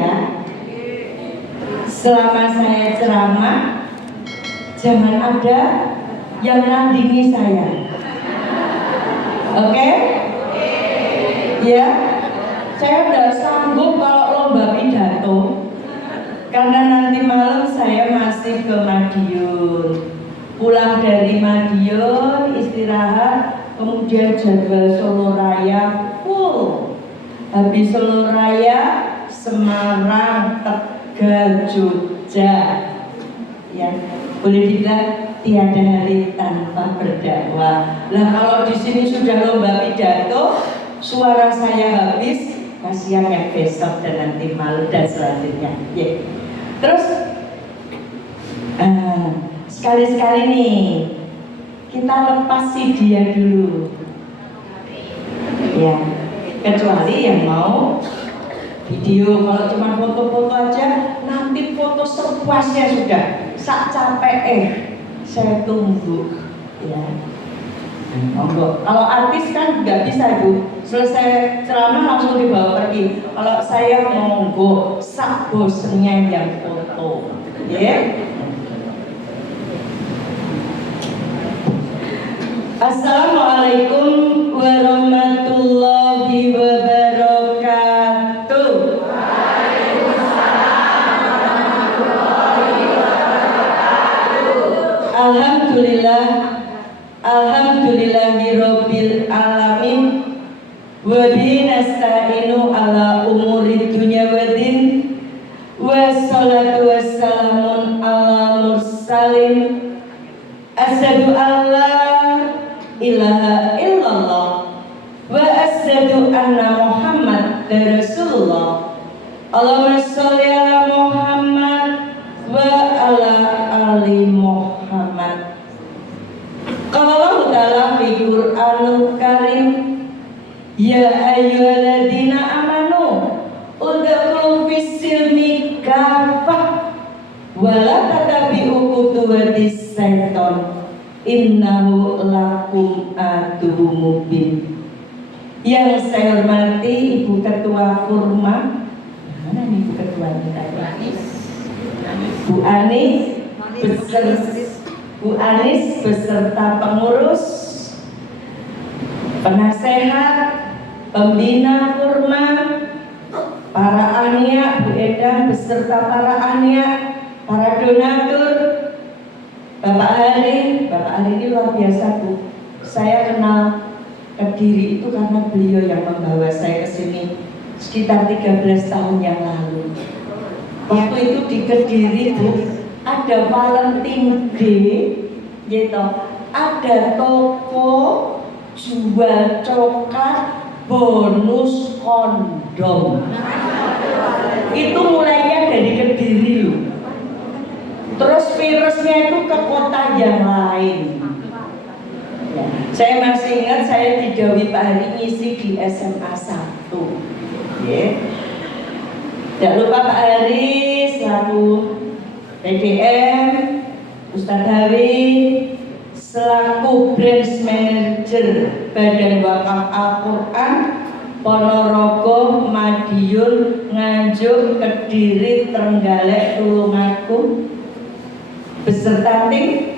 ya. Selama saya ceramah, jangan ada yang nandingi saya. Oke? Ya, saya udah sanggup kalau lomba pidato, karena nanti malam saya masih ke Madiun. Pulang dari Madiun, istirahat, kemudian jadwal Solo Raya full. Habis Solo Raya, Semarang, Tegal, Jogja. Ya, boleh dibilang tiada hari tanpa berdakwah. Nah, kalau di sini sudah lomba pidato, suara saya habis, kasihan yang besok dan nanti malam dan selanjutnya. Ya. Terus sekali-sekali nih kita lepas si dia dulu. Ya, kecuali yang mau video. Kalau cuma foto-foto aja, nanti foto sepuasnya sudah. Sak capek saya tunggu. Ya. Monggo. Kalau artis kan nggak bisa Bu, selesai ceramah langsung dibawa pergi. Kalau saya monggo, sak bosennya yang foto. Ya. Assalamualaikum warahmatullahi wabarakatuh. Alhamdulillah, alhamdulillahirabbil alamin. Wa bihi nasta'inu ala umuri dunya waddin. Wassalatu wassalamun ala mursalin. Asyhadu an la ilaha illallah wa asyhadu anna Muhammad Rasulullah. Allahumma sholli ala Muhammad wa ala ali Muhammad. Qala Allah Ta'ala fi Qur'anul Karim, ya ayyuhalladzina amanu udkhulu fis-silmi kafah wa la tattabi'u khutuwatis syaiton innahu lakum aduwwum mubin. Yang saya hormati Ibu Ketua Kurma. Mana nih Ibu Ketua kita? Bu Anis beserta pengurus, penasehat, pembina Kurma, para ahniah, Bu Eda beserta para ahniah, para donatur, Bapak Hari ini luar biasa Bu. Saya kenal Kediri itu karena beliau yang membawa saya ke sini sekitar 13 tahun yang lalu. Waktu itu di Kediri Bu, ada Valentine Day, gitu. Ada toko jual coklat bonus kondom. Itu mulainya dari Kediri loh. Terus virusnya itu ke kota yang lain. Ya, saya masih ingat saya didawi Pak Hari ngisi di SMA 1. Ya. Tidak lupa Pak Hari selaku PDM, Ustadz Hari selaku branch manager Badan Wakaf Al-Quran Ponorogo, Madiun, Nganjuk, Kediri, Trenggalek, Tulungagung beserta tim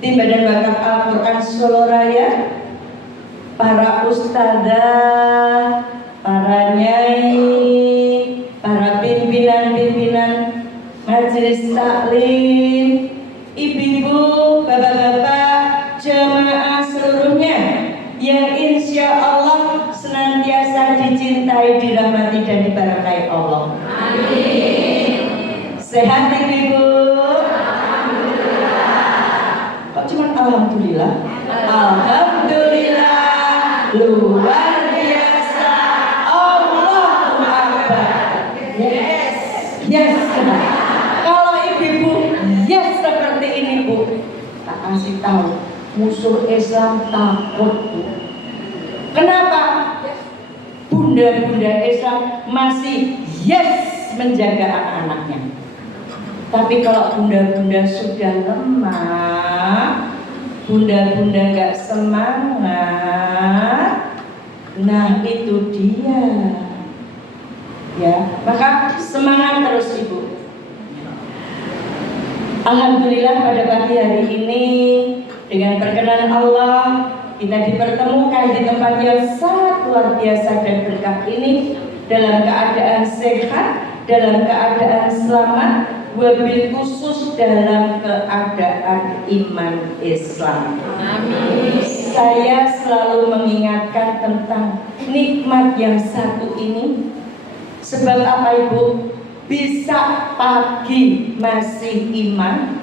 Badan Wakaf Al-Quran Solo Raya, para ustadzah, para nyai, para pimpinan majelis taklim, ibu-ibu, bapak-bapak, jamaah seluruhnya yang insya Allah senantiasa dicintai, dirahmati dan diberkahi Allah. Amin. Sehat ibu-ibu? Kok cuma alhamdulillah? Alhamdulillah luar biasa. Allahu Akbar. Yes. Kalau ibu-ibu yes seperti ini Bu, tak kasih tahu musuh Islam takut Bu. Kenapa? Bunda-bunda Islam masih yes menjaga anak-anaknya. Tapi kalau bunda-bunda sudah lemah, bunda-bunda gak semangat, nah itu dia Ya, maka semangat terus Ibu. Alhamdulillah pada pagi hari ini dengan perkenan Allah kita dipertemukan di tempat yang sangat luar biasa dan berkah ini dalam keadaan sehat, dalam keadaan selamat, wabil khusus dalam keadaan iman Islam. Amin. Saya selalu mengingatkan tentang nikmat yang satu ini. Sebab apa Ibu? Bisa pagi masih iman,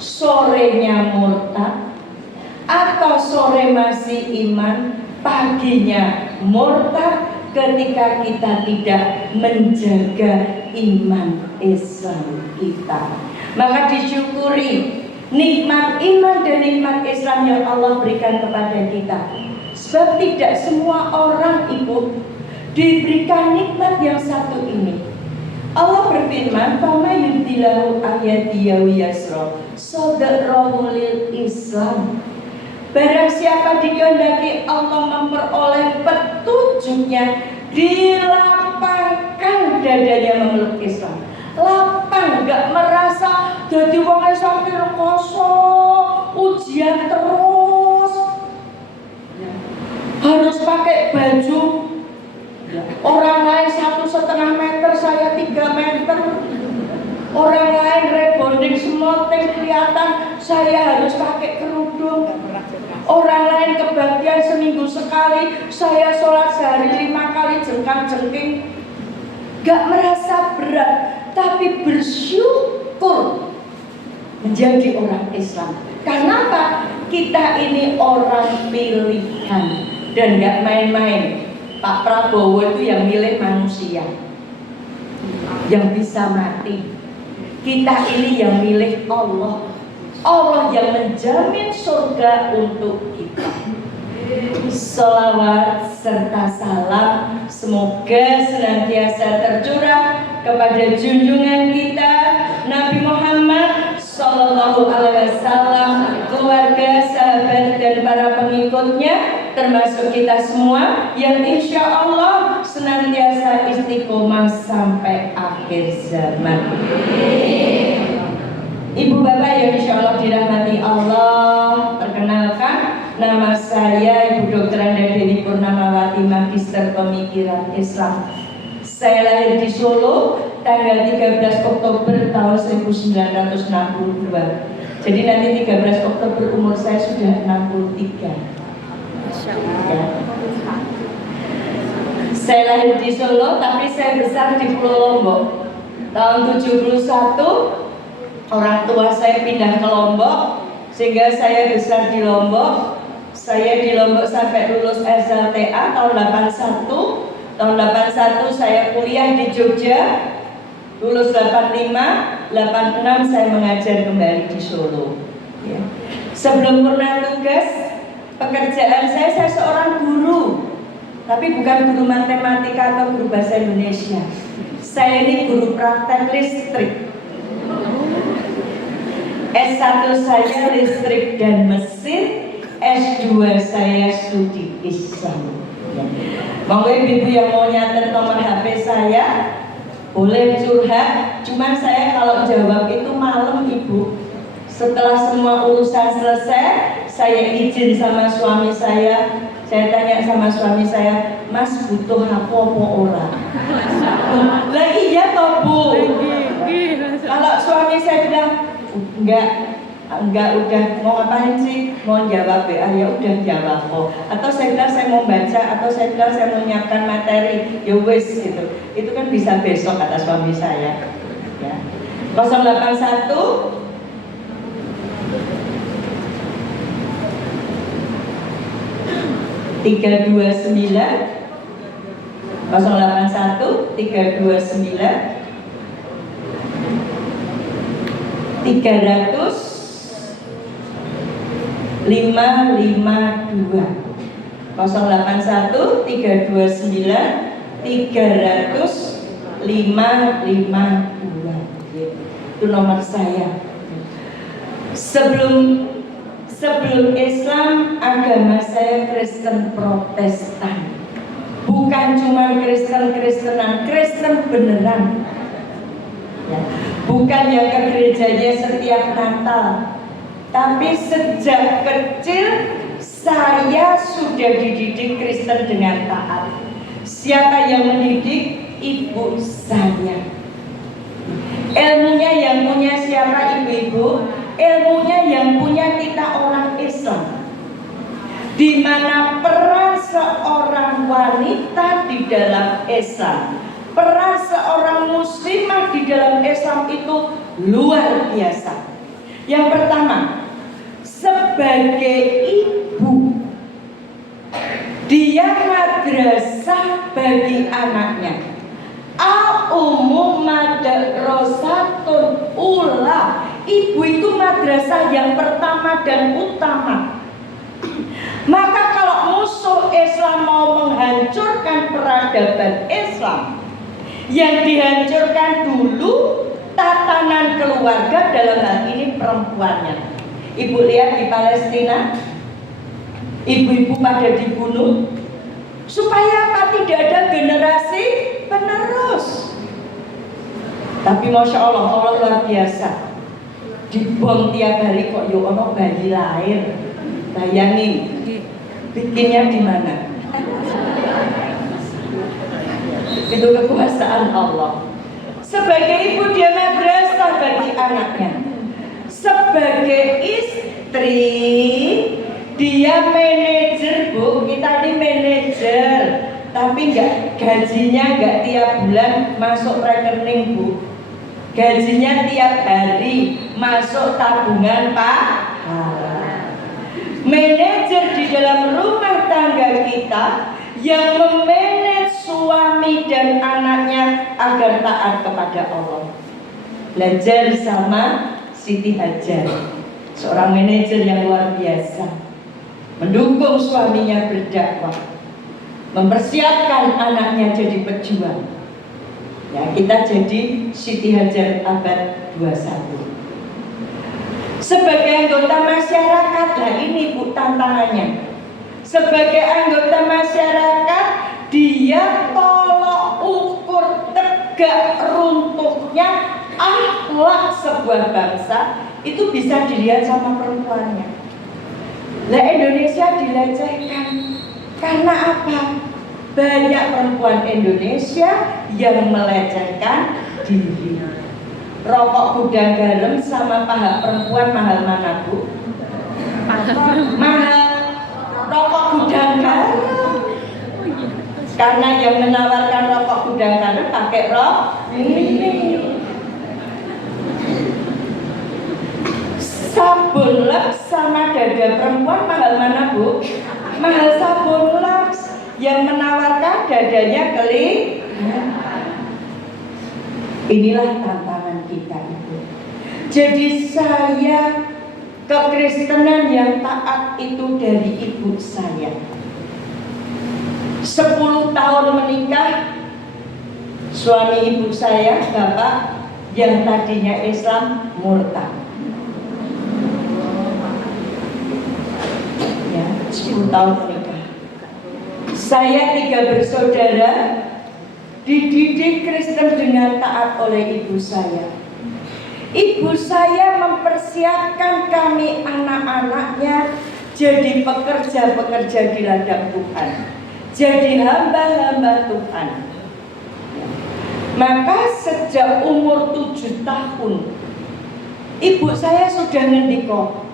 sorenya murtad, atau sore masih iman, paginya murtad ketika kita tidak menjaga iman Islam kita. Maka disyukuri nikmat iman dan nikmat Islam yang Allah berikan kepada kita. Sebab tidak semua orang Ibu diberikan nikmat yang satu ini. Allah berfirman, "Fama yudillahu ayatiyahu yasra sadrahu lil Islam." Barang siapa dikehendaki Allah memperoleh petunjuknya, dilapangkan dadanya memeluk Islam. Lapang, gak merasa jadi wong Islam rekoso, ujian terus, harus pakai baju orang lain 1,5 meter, saya 3 meter. Orang lain rebonding semoting kelihatan, saya harus pakai kerudung. Orang lain kebaktian seminggu sekali, saya sholat sehari 5 kali jengkang-jengking. Gak merasa berat, tapi bersyukur menjadi orang Islam. Karena apa? Kita ini orang pilihan dan gak main-main. Pak Prabowo itu yang milih manusia yang bisa mati. Kita ini yang milih Allah. Allah yang menjamin surga untuk kita. Salawat serta salam semoga senantiasa tercurah kepada junjungan kita Nabi Muhammad Sallallahu Alaihi Wasallam, keluarga, sahabat dan para pengikutnya, termasuk kita semua yang insya Allah senantiasa istiqomah sampai akhir zaman. Ibu bapak yang insya Allah dirahmati Allah, perkenalkan nama saya Ibu Dr. Anda Dewi Purnamawati, Magister Pemikiran Islam. Saya lahir di Solo tanggal 13 Oktober tahun 1962. Jadi nanti 13 Oktober umur saya sudah 63. Ya. Saya lahir di Solo tapi saya besar di Pulau Lombok. Tahun 71 orang tua saya pindah ke Lombok sehingga saya besar di Lombok. Saya di Lombok sampai lulus SLTA tahun 81. Tahun 81 saya kuliah di Jogja, lulus 85, 86 saya mengajar kembali di Solo. Ya. Sebelum pernah tugas, pekerjaan saya seorang guru, tapi bukan guru matematika atau guru bahasa Indonesia. Saya ini guru praktek listrik. S1 saya listrik dan mesin, S2 saya studi Islam. Monggo ibu yang mau nyatet nomor HP saya boleh curhat, cuman saya kalau jawab itu malam Ibu. Setelah semua urusan selesai, saya izin sama suami saya tanya sama suami saya, Mas butuh apa ora? Lah iya toh Bu. Kalau suami saya bilang enggak udah mau ngapain sih, mau jawab ya udah jawab kok, atau saya bilang saya mau baca, atau saya bilang saya mau menyiapkan materi, ya wes gitu, itu kan bisa besok kata suami saya. Ya. 081 329 081 329 300 552 081 329 300 552. Itu nomor saya. Sebelum Islam, agama saya Kristen Protestan. bukan cuma Kristen-Kristenan, Kristen beneran. Ya. Bukan yang ke gerejanya setiap Natal, tapi sejak kecil saya sudah dididik Kristen dengan taat. Siapa yang mendidik? Ibu saya. Ilmunya yang punya siapa ibu-ibu? Ilmunya yang punya kita orang Islam. Di mana peran seorang wanita di dalam Islam, peran seorang muslimah di dalam Islam itu luar biasa. Yang pertama, sebagai ibu, dia madrasah bagi anaknya. Al-umum madrasatun ula. Ibu itu madrasah yang pertama dan utama. Maka kalau musuh Islam mau menghancurkan peradaban Islam, yang dihancurkan dulu tatanan keluarga, dalam hal ini perempuannya. Ibu lihat di Palestina, ibu-ibu pada dibunuh. Supaya apa? Tidak ada generasi penerus. Tapi Masya Allah, Allah luar biasa. Dibom tiap hari kok yo ono bayi lahir. Bayangin, bikinnya di mana? Itu kekuasaan Allah. Sebagai ibu dia madrasah bagi anaknya. Sebagai istri dia manajer, Bu. Kita ini manajer, tapi gajinya nggak tiap bulan masuk rekening, Bu. Gajinya tiap hari masuk tabungan pahala. Manajer di dalam rumah tangga kita yang memanage suami dan anaknya agar taat kepada Allah. Belajar sama Siti Hajar, seorang manajer yang luar biasa, mendukung suaminya berdakwah, mempersiapkan anaknya jadi pejuang. Ya, kita jadi Siti Hajar abad 21. Sebagai anggota masyarakat, nah ini Bu tantangannya. Sebagai anggota masyarakat, dia tolok ukur tegak runtuhnya akhlak sebuah bangsa itu bisa dilihat sama perempuannya. Lah Indonesia dilecehkan karena apa? Banyak perempuan Indonesia yang melecehkan diri. Rokok gudang garam sama paha perempuan mahal mana, Bu? Mahal rokok gudang garam. Karena yang menawarkan rokok gudang garam pakai rok ini. Sabun Lux sama dada perempuan mahal mana, Bu? Mahal sabun Lux. Yang menawarkan dadanya keli. Inilah tantangan kita itu. Jadi saya kekristenan yang taat itu dari ibu saya. 10 tahun menikah, suami ibu saya, bapak yang tadinya Islam murtad. Ya, 10 tahun menikah. Saya 3 bersaudara, dididik Kristen dengan taat oleh ibu saya. Ibu saya mempersiapkan kami anak-anaknya jadi pekerja-pekerja di ladang Tuhan, jadi hamba-hamba Tuhan. Maka sejak umur 7 tahun, ibu saya sudah ngendiko,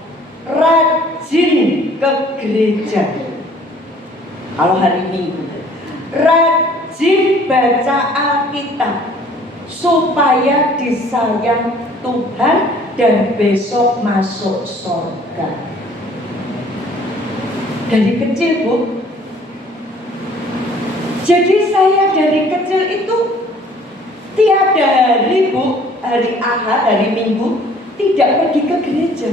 rajin ke gereja. Kalau hari Minggu, rajin baca Alkitab supaya disayang Tuhan dan besok masuk surga. Dari kecil, Bu. Jadi saya dari kecil itu tiada hari, Bu, hari Ahad, hari Minggu tidak pergi ke gereja.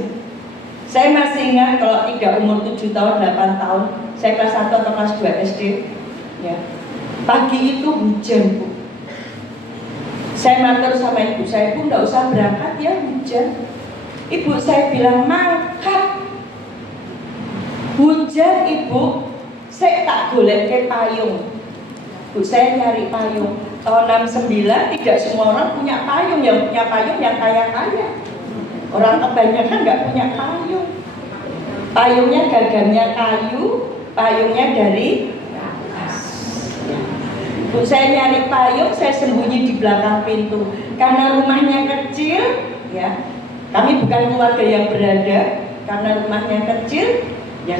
Saya masih ingat kalau tidak umur 7 tahun, 8 tahun, saya kelas 1 atau kelas 2 SD, ya. Pagi itu hujan, Bu. Saya matur sama ibu saya, Bu, nggak usah berangkat ya, hujan. Ibu saya bilang, mangkat. Hujan, Ibu, saya tak golek ke payung. Bu, saya nyari payung. Tahun 69 tidak semua orang punya payung. Yang punya payung yang kaya-kaya. Orang kebanyakan nggak punya payung. Payungnya gagangnya kayu, payungnya dari atas. Bu, saya nyari payung, saya sembunyi di belakang pintu. Karena rumahnya kecil, ya. Kami bukan keluarga yang berada, karena rumahnya kecil, ya.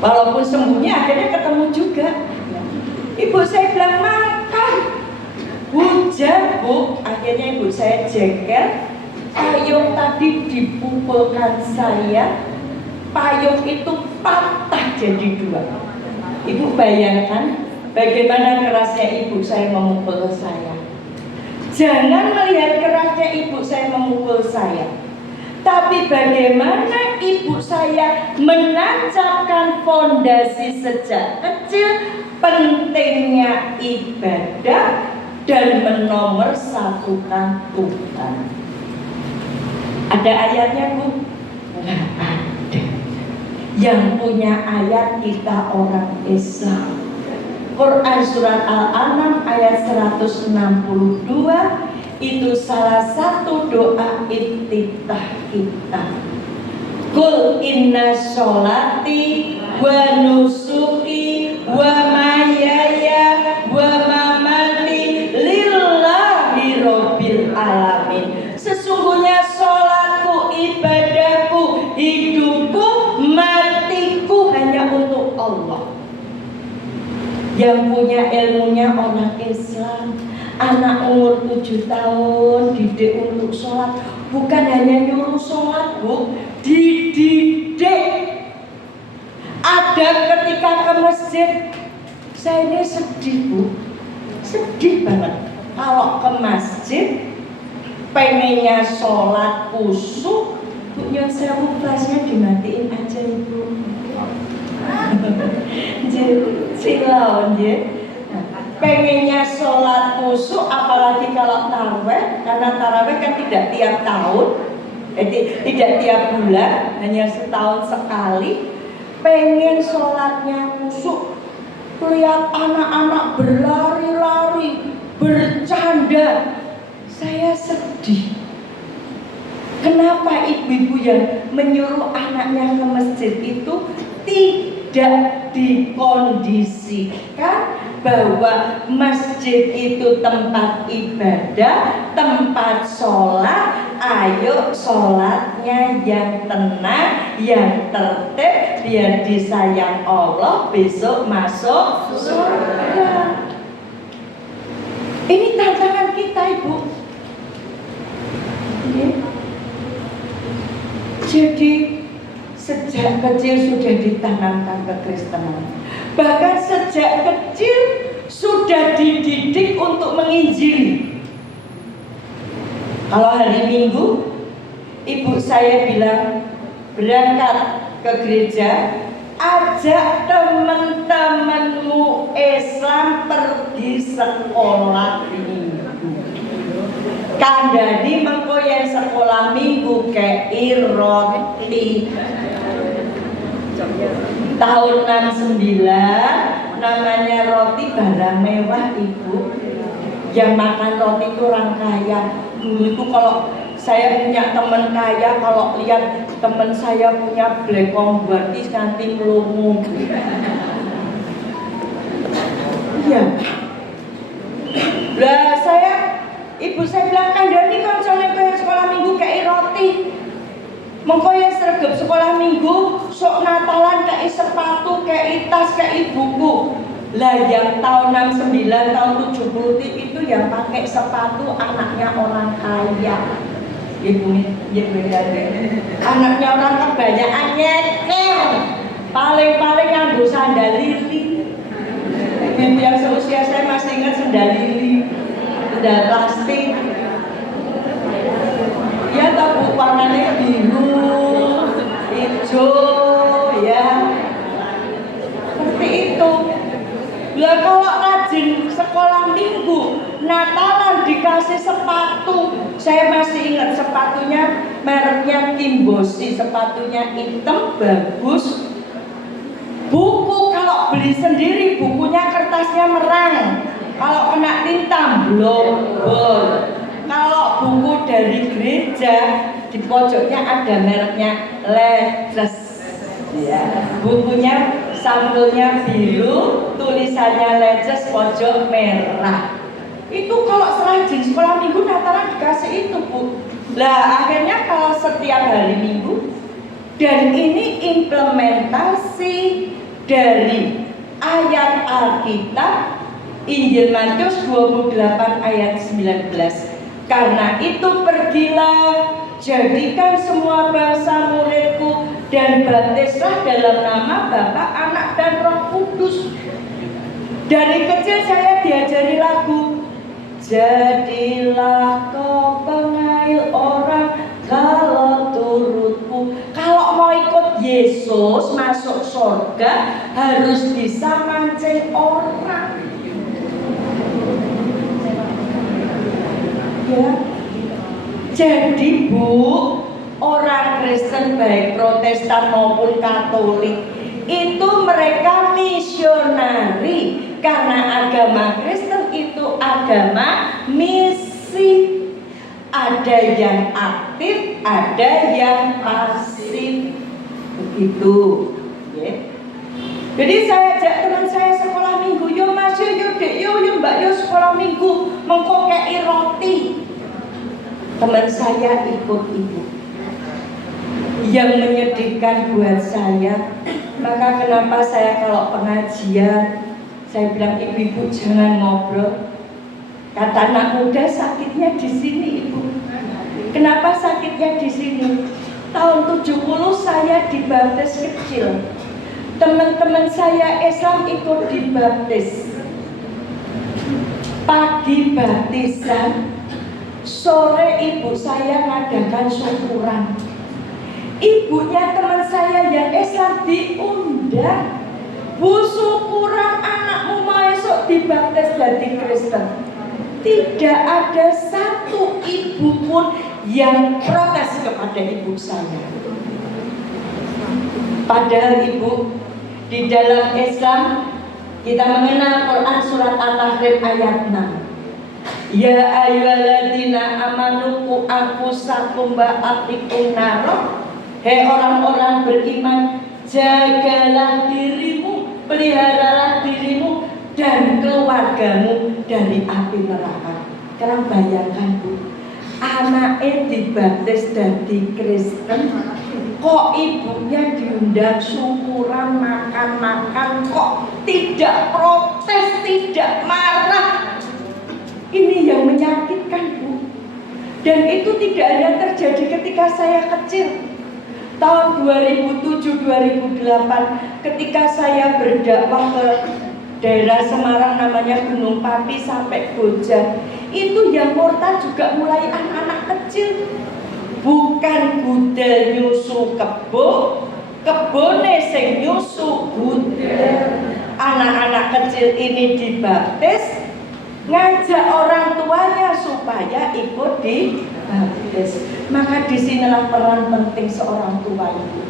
Walaupun sembunyi, akhirnya ketemu juga. Ibu saya bilang makan, hujan Bu. Akhirnya ibu saya jengkel. Payung tadi dipukulkan saya, payung itu patah jadi dua. Ibu bayangkan bagaimana kerasnya ibu saya memukul saya. Jangan melihat kerasnya ibu saya memukul saya, tapi bagaimana ibu saya menancapkan fondasi sejak kecil pentingnya ibadah dan menomorsatukan Tuhan. Ada ayatnya Bu? Nggak ada. Yang punya ayat kita orang Islam. Quran surat Al-An'am ayat 162 itu salah satu doa iftitah kita. Qul inna sholati wa nusuki wa mahyaya wa mamati lillahi rabbil alamin. Sesungguhnya sholatku, ibadahku, hidupku, matiku hanya untuk Allah. Yang punya ilmunya orang Islam. Anak umur 7 tahun didik untuk sholat. Bukan hanya nyuruh sholat Bu, dididik. Ada ketika ke masjid, saya ini sedih Bu, sedih banget. Kalau ke masjid, pengennya sholat khusyuk, punya sewu kelasnya dimatiin aja Ibu. Silaun ya. Pengennya sholat khusyuk, apalagi kalau taraweh, karena taraweh kan tidak tiap tahun, tidak tiap bulan, hanya setahun sekali. Pengen sholatnya khusyuk, lihat anak-anak berlari-lari, bercanda, saya sedih. Kenapa ibu-ibu yang menyuruh anaknya ke masjid itu tidak dikondisikan bahwa masjid itu tempat ibadah, tempat sholat. Ayo sholatnya yang tenang, yang tertib, biar disayang Allah, besok masuk surga. Ini tantangan kita Ibu. Jadi sejak kecil sudah ditanamkan kekristenan. Bahkan sejak kecil sudah dididik untuk menginjili. Kalau hari Minggu, ibu saya bilang berangkat ke gereja, ajak teman-temanmu Islam pergi sekolah Minggu. Kandani mengko yang sekolah Minggu kei roti. Tahun 69 namanya roti barang mewah Ibu. Yang makan roti itu orang kaya. Dulu itu kalau saya punya teman kaya, kalau lihat teman saya punya blekong berarti nanti melungu. Iya. Lah ibu saya bilang kandani koncone ke sekolah Minggu kei roti. Mengko ya sregep sekolah Minggu, sok Natalan kei sepatu, kei tas, kei buku. Lah yang tahun 69, tahun 70 itu yang pakai sepatu anaknya orang kaya. Ibu anaknya orang kebanyakan nyeker. Paling-paling nganggo sandal lili. Ibu yang seusia saya masih ingat sandal lili, sandal plastik. Ya tahu warnanya biru, hijau, ya seperti itu. Lah kalau rajin sekolah Minggu, Natalan dikasih sepatu. Saya masih ingat sepatunya mereknya Kimbosi, sepatunya hitam bagus. Buku kalau beli sendiri bukunya kertas kertasnya merang, kalau kena tinta blobor. Kalau buku dari gereja di pojoknya ada mereknya Leces, ya. Bukunya sampulnya biru, tulisannya Leces, pojok merah. Itu kalau serajin sekolah minggu Natalan dikasih itu, Bu. Lah akhirnya kalau setiap hari Minggu, dan ini implementasi dari ayat Alkitab Injil Matius 28 ayat 19. Karena itu pergilah, jadikan semua bangsa muridku, dan baptislah dalam nama Bapa, Anak, dan Roh Kudus. Dari kecil saya diajari lagu, jadilah kau pengail orang kalau turutku. Kalau mau ikut Yesus masuk surga harus bisa mancing orang. Ya. Jadi Bu, orang Kristen baik Protestan maupun Katolik itu mereka misionari, karena agama Kristen itu agama misi. Ada yang aktif, ada yang pasif, begitu. Ya. Jadi saya ajak teman saya sekolah minggu, yo mas, yo dek, yo mbak, yo sekolah minggu, mengkokei roti. Teman saya ikut ibu. Yang menyedihkan buat saya, maka kenapa saya kalau pengajian, saya bilang ibu-ibu jangan ngobrol. Kata anak muda sakitnya di sini ibu. Kenapa sakitnya di sini? Tahun 70 saya dibaptis kecil. Teman-teman saya Islam ikut dibaptis. Pagi baptisan, sore ibu saya ngadakan syukuran. Ibunya teman saya yang Islam diundang, Bu, syukuran anakmu mau esok dibaptis jadi Kristen. Tidak ada satu ibu pun yang protes kepada ibu saya. Padahal ibu, di dalam Islam kita mengenal Quran surat Al-Tahrim ayat 6. Ya ayyuhalladzina amanu qu anfusakum wa ahlikum naro. Hei orang-orang beriman, jagalah dirimu, peliharalah dirimu dan keluargamu dari api neraka. Sekarang bayangkan Bu, anaknya dibaptis dan di Kristen, kok ibunya diundang syukuran, makan-makan, kok tidak protes, tidak marah. Ini yang menyakitkan Bu. Dan itu tidak hanya terjadi ketika saya kecil. Tahun 2007-2008 ketika saya berdakwah ke daerah Semarang namanya Gunung Pati sampai Bojan, itu yang murtad juga mulai anak-anak kecil. Bukan budal nyusu kebone sing nyusu budal. Anak-anak kecil ini dibaptis, ngajak orang tuanya supaya ikut dibaptis. Maka disinilah peran penting seorang tua itu,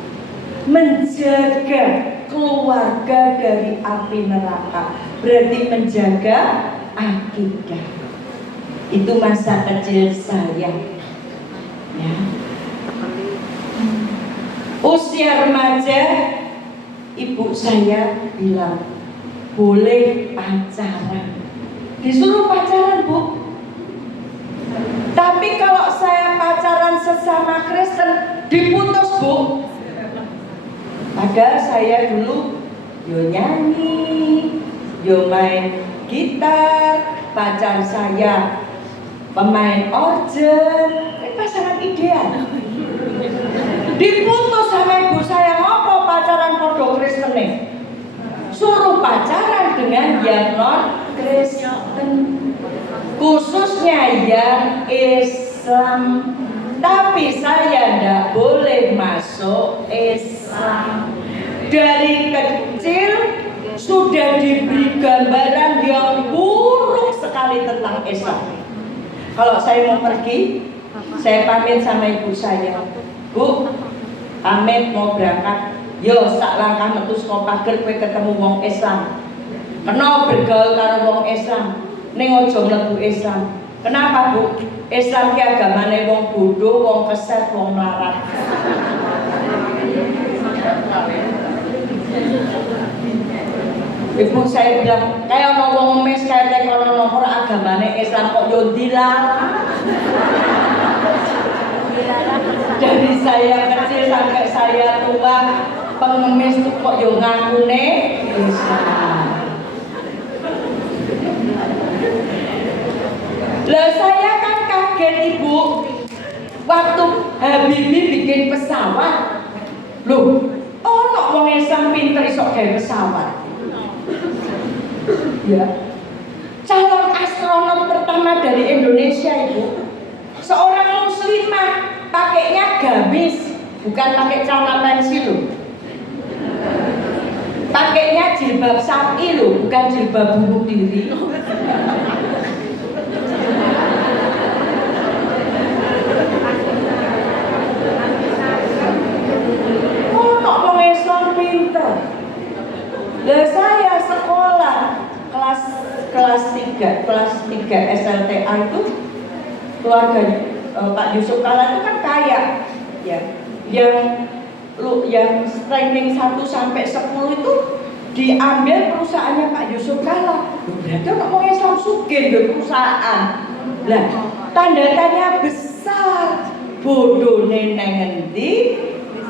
menjaga keluarga dari api neraka, berarti menjaga akidah. Itu masa kecil saya. Ya. Usia remaja, ibu saya bilang boleh pacaran. Disuruh pacaran Bu. Tapi kalau saya pacaran sesama Kristen diputus Bu. Padahal saya dulu yo nyanyi, yo main gitar, pacar saya pemain organ, pasangan ideal. Diputus sama ibu saya, ngopo pacaran podo Kristen nih? Suruh pacaran dengan yang non Kristen, khususnya yang Islam. Tapi saya tidak boleh masuk Islam. Dari kecil sudah diberi gambaran yang buruk sekali tentang Islam. Kalau saya mau pergi, saya pamit sama ibu saya, Bu, pamit mau berangkat. Yo sak langkah metu saka pager kowe ketemu wong Islam. kena bergaul karo wong Islam, ning aja mlebu Islam. Kenapa, Bu? Islam ki agamane wong bodoh, wong keset, wong melarat. Ibu saya bilang, kayak ngomong mes kayak tekono nomor agamane Islam kok yo dilarang. Dari saya kecil sampai saya tua, pengemis tuh kok yo ngakune Islam. Lah saya kan kaget Ibu, waktu Habibie bikin pesawat. Loh, ono wong Islam pinter iso gawe pesawat. Ya. Calon astronot pertama dari Indonesia Ibu, seorang muslimah, pakainya gamis, bukan pakai celana pensil loh. Pakainya jilbab syar'i loh, bukan jilbab bunuh diri. Lah saya sekolah kelas 3 SLTA itu keluarga Pak Yusuf Kalla itu kan kaya ya. Yang ranking 1 sampai 10 itu diambil perusahaannya Pak Yusuf Kalla. Berarti orang Islam sugih di perusahaan. Lah tanda tanya besar, bodone neng endi,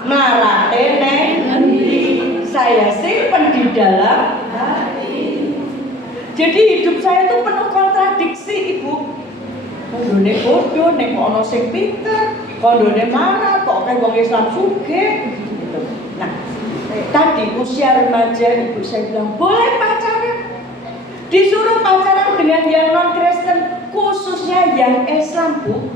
marate neng endi. Saya simpen di dalam hati. Jadi hidup saya itu penuh kontradiksi Ibu. Kondone bodoh, nek ono sing pinter, kondone marah, kok kayak wong Islam sugih gitu. Nah, tadi usia remaja Ibu saya bilang, boleh pacaran. Disuruh pacaran dengan yang non-Kristen, khususnya yang Islam, Bu.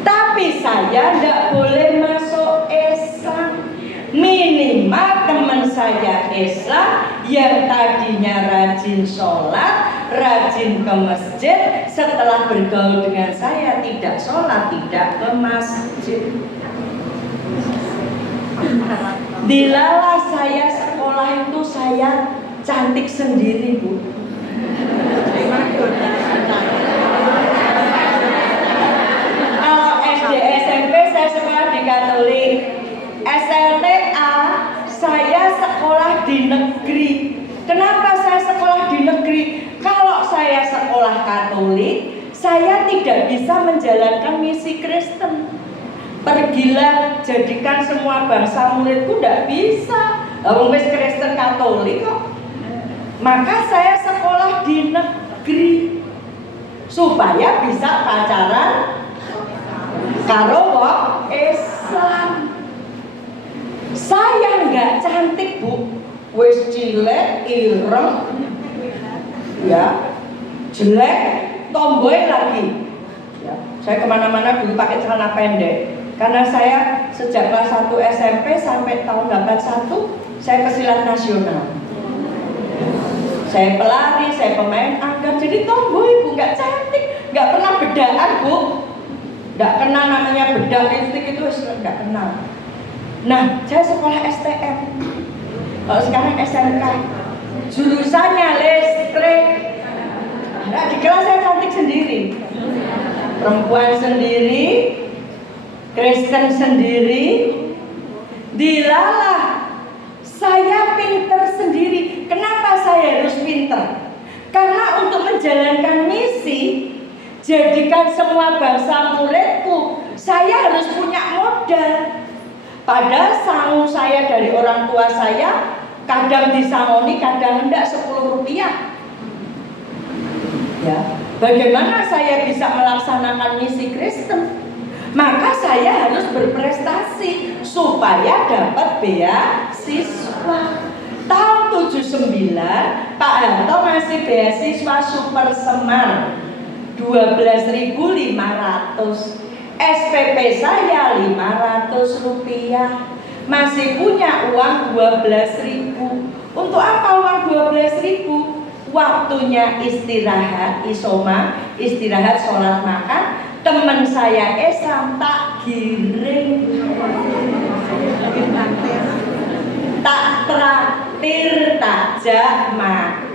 Tapi saya tidak boleh masuk Islam. Minimal teman saya Islam yang tadinya rajin sholat, rajin ke masjid, setelah bergaul dengan saya tidak sholat, tidak ke masjid. Dilala saya sekolah itu saya cantik sendiri Bu. Kalau SD SMP saya sekolah di Katolik. SLTA saya sekolah di negeri. Kenapa saya sekolah di negeri? Kalau saya sekolah Katolik, saya tidak bisa menjalankan misi Kristen. Pergilah jadikan semua bangsa muridku, tidak bisa. Wong wis Kristen Katolik kok. Maka saya sekolah di negeri supaya bisa pacaran karo wong Islam. Saya nggak cantik Bu, wis cilik, ireng, ya, jelek, tomboy lagi. Ya, saya kemana-mana dulu pakai celana pendek, karena saya sejak kelas 1 SMP sampai tahun 81 saya pesilat nasional. Saya pelari, saya pemain angkat, jadi tomboy Bu, nggak cantik, nggak pernah bedaan Bu, nggak kenal namanya bedak lipstik itu nggak kenal. Nah, saya sekolah STM. Kalau sekarang SMK. Jurusannya listrik. Nah, di kelas saya cantik sendiri. Perempuan sendiri, Kristen sendiri. Dilalah. Saya pinter sendiri. Kenapa saya harus pinter? Karena untuk menjalankan misi, jadikan semua bangsa muridku, saya harus punya modal. Padahal sangu saya dari orang tua saya kadang disangoni, kadang enggak 10 rupiah. Ya, bagaimana saya bisa melaksanakan misi Kristen? Maka saya harus berprestasi supaya dapat beasiswa. Tahun 79 Pak Harto ngasih beasiswa Super Semar 12.500. SPP saya 500 rupiah. Masih punya uang 12.000. Untuk apa uang 12.000? Waktunya istirahat isoma, istirahat sholat makan. Teman saya Islam tak giring, tak traktir, tak jak makan.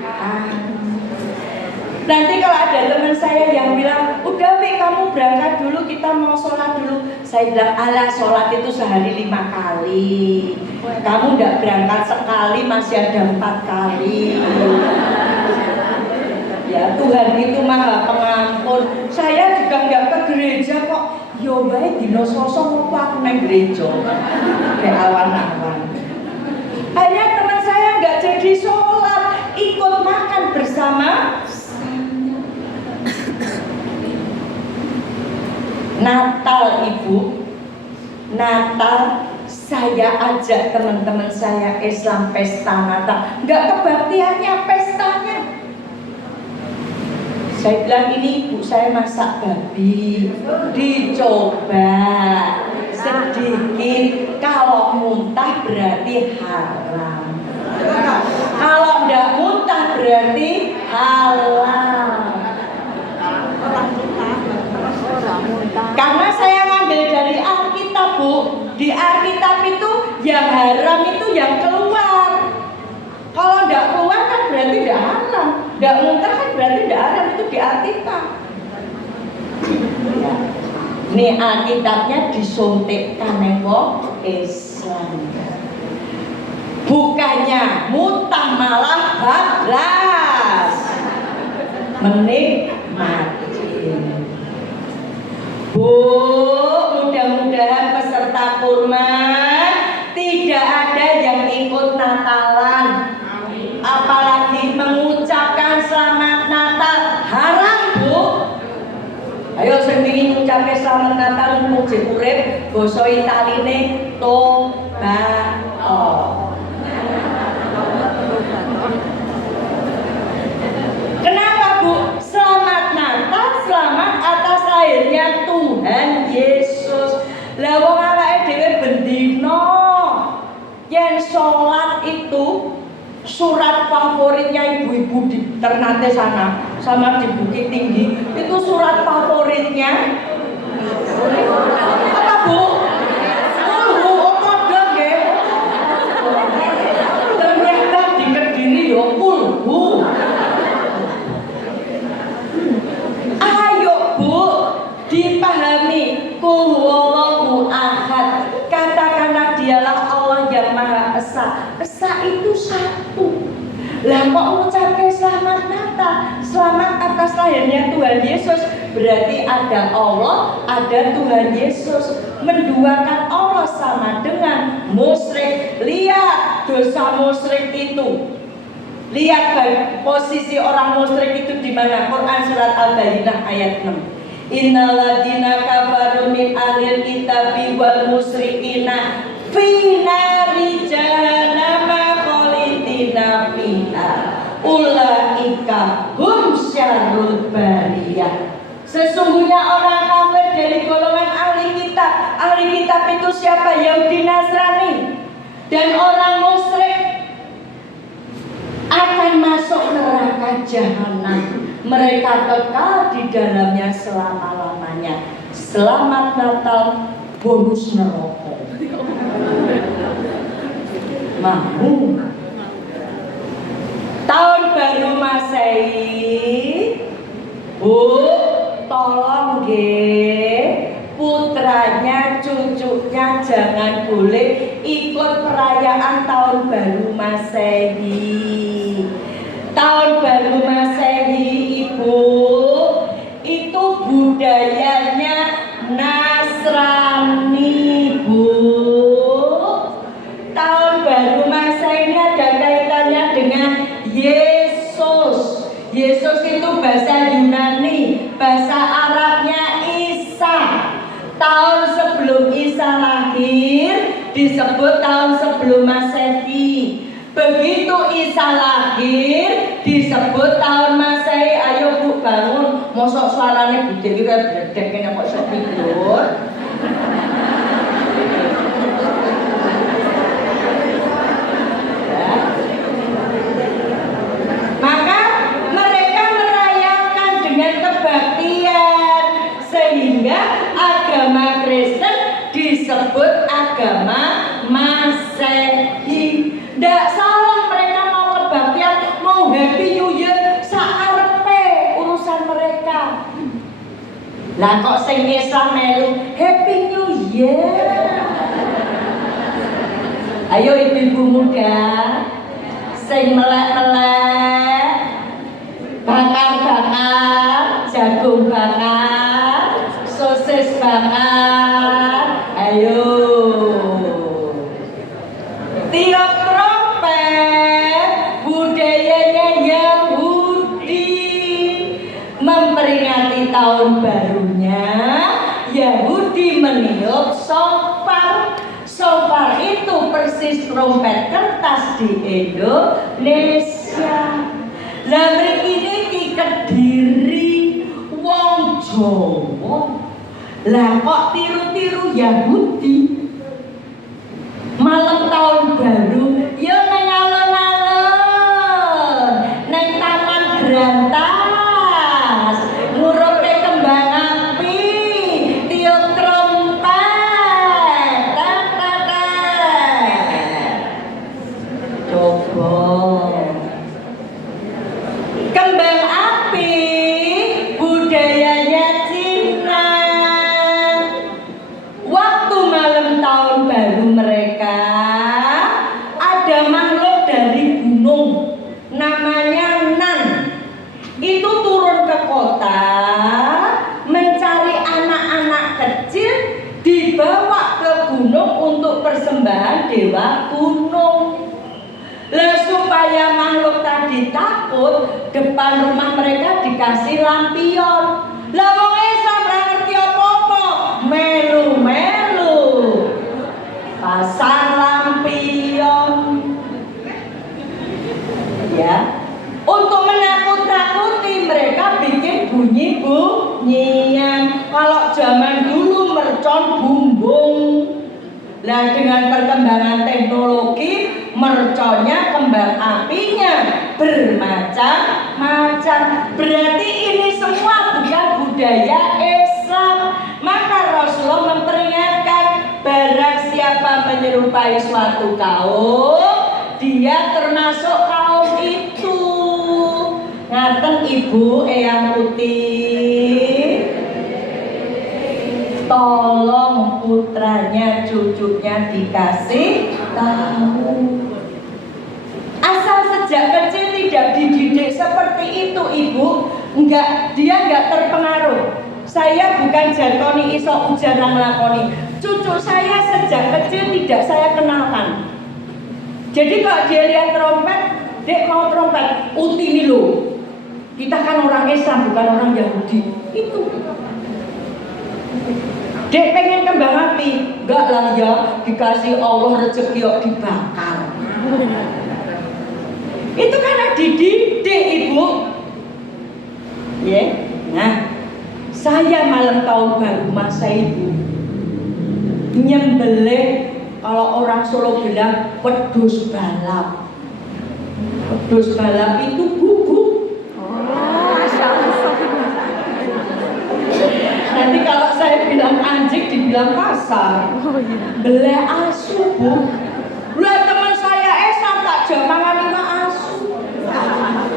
Nanti kalau ada teman saya yang bilang, udah Wi kamu berangkat dulu, kita mau sholat dulu. Saya bilang, alah sholat itu sehari 5 kali. Kamu udah berangkat sekali, masih ada 4 kali. Ya Tuhan itu maha pengampun. Saya juga nggak ke gereja kok. Yo baik dino sosok apa aku naik gereja. Kayak awan-awan. Akhirnya teman saya nggak jadi sholat, ikut makan bersama. Natal Ibu, Natal saya ajak teman-teman saya Islam pesta Natal, nggak kebaktiannya, pestanya. Saya bilang ini ibu saya masak babi, dicoba sedikit, kalau muntah berarti haram, kalau nggak muntah berarti halal. Karena saya ngambil dari Alkitab Bu, di Alkitab itu yang haram itu yang keluar. Kalau nggak keluar kan berarti nggak haram, nggak muntah kan berarti nggak haram, itu di Alkitab. Ini Alkitabnya disuntikkan nengok Islam. Bukannya muntah malah bablas, menikmati. Bu, mudah-mudahan peserta kurma tidak ada yang ikut Natalan. Apalagi mengucapkan selamat Natal, haram Bu. Ayo sing ingin ngucapke selamat Natal muji urip, basa Italine tobato. Kenapa Bu? Selamat Natal, selamat atas lahirnya Tuhan Yesus. Lah wong awake dhewe bendino yen salat itu surat favoritnya ibu-ibu di Ternate sana sama di Bukit Tinggi, itu surat favoritnya apa Bu? Padha nggih. Ternyata di Kediri ya kulhu. Ayo Bu, dipahami Qul huwallahu ahad. Katakanlah dialah Allah yang Maha Esa. Esa itu satu. Lah kok mengucapkan selamat Natal, selamat atas lahirnya Tuhan Yesus, berarti ada Allah, ada Tuhan Yesus. Menduakan Allah sama dengan musyrik. Lihat dosa musyrik itu. Lihat posisi orang musyrik itu di mana? Quran surat Al-Bayyinah ayat 6. Innal ladzina kafaru min ahlil kitabi wal musyrikina fi nari jahannam khalidina fiha ulaika hum syarrul bariyah. Sesungguhnya orang kafir dari golongan ahli kitab itu siapa? Yahudi Nasrani dan orang musyrik akan masuk neraka jahanam. Mereka kekal di dalamnya selama-lamanya. Selamat Natal, bonus neraka. Mau tahun baru Masehi, Bu, tolong nggih, putranya, cucunya jangan boleh ikut perayaan tahun baru Masehi. Tahun baru Masehi Ibu, itu budayanya Nasrani Bu. Tahun baru Masehi ini ada kaitannya dengan Yesus. Yesus itu bahasa Yunani, bahasa Arabnya Isa. Tahun sebelum Isa lahir disebut tahun sebelum Masehi. Begitu Isa lahir disebut tahun Masehi. Ayo Bu bangun, mosok suaranya Bu Dewi kayak bledek kene kok iso tidur. Maka mereka merayakan dengan kebaktian sehingga agama Kristen disebut agama Masehi. Nggak salah mereka mau kebaktian, mau happy new year sakarepe Lah kok sing Islam melu Happy New Year. Ayo ibu-ibu muda, sing melek-melek, bakar-bakar, jagung bakar, sosis bakar, ayo. Tiup trompet, budayanya Yahudi, memperingati tahun barunya. Yahudi meniup shofar. Shofar itu persis trompet kertas di Indonesia. Lah mriki niki Kediri wong Jawa. Lah kok tiru-tiru Yahudi? Malam tahun baru yo nang alun-alun, nang Taman Brantas, ngurupe kembang api, tiup trompet. Coba kembang api budayanya Cina. Waktu malam tahun baru mereka ada makhluk dari gunung namanya Nan. Itu turun ke kota mencari anak-anak kecil, dibawa ke gunung untuk persembahan dewa gunung. Lah supaya makhluk tadi takut, depan rumah mereka dikasih lampion. Lah wong Islam ora ngerti apa-apa, melu-melu pasang lampion. Ya, untuk menakut-nakuti mereka bikin bunyi-bunyian. Kalau zaman dulu mercon bumbung. Lah dengan perkembangan teknologi, merconnya, kembang apinya bermacam-macam. Berarti ini semua bukan budaya Islam. Maka Rasulullah memperingatkan, barang siapa menyerupai suatu kaum, dia termasuk kaum itu. Ngaten Ibu Eyang Putih, tolong putranya, cucunya dikasih tahu. Asal sejak kecil tidak dididik seperti itu Ibu, dia enggak terpengaruh. Saya bukan jatoni iso ujaran lakoni. Cucu saya sejak kecil tidak saya kenalkan. Jadi kalau dia lihat trompet, Dek mau trompet, uti ini loh. Kita kan orang Islam bukan orang Yahudi. Itu. Dek pengen kembang api, enggak lah ya, dikasih Allah rezeki kok dibakar. Itu karena dididik Ibu. Ya, nah, saya malam tahun baru masa Ibu nyembelih, kalau orang Solo bilang wedhus balap. Wedhus balap itu bubuk. Nanti kalau saya bilang anjing dibilang kasar. Beleh asu Bu. Lah teman saya Islam tak jamangan lima asu.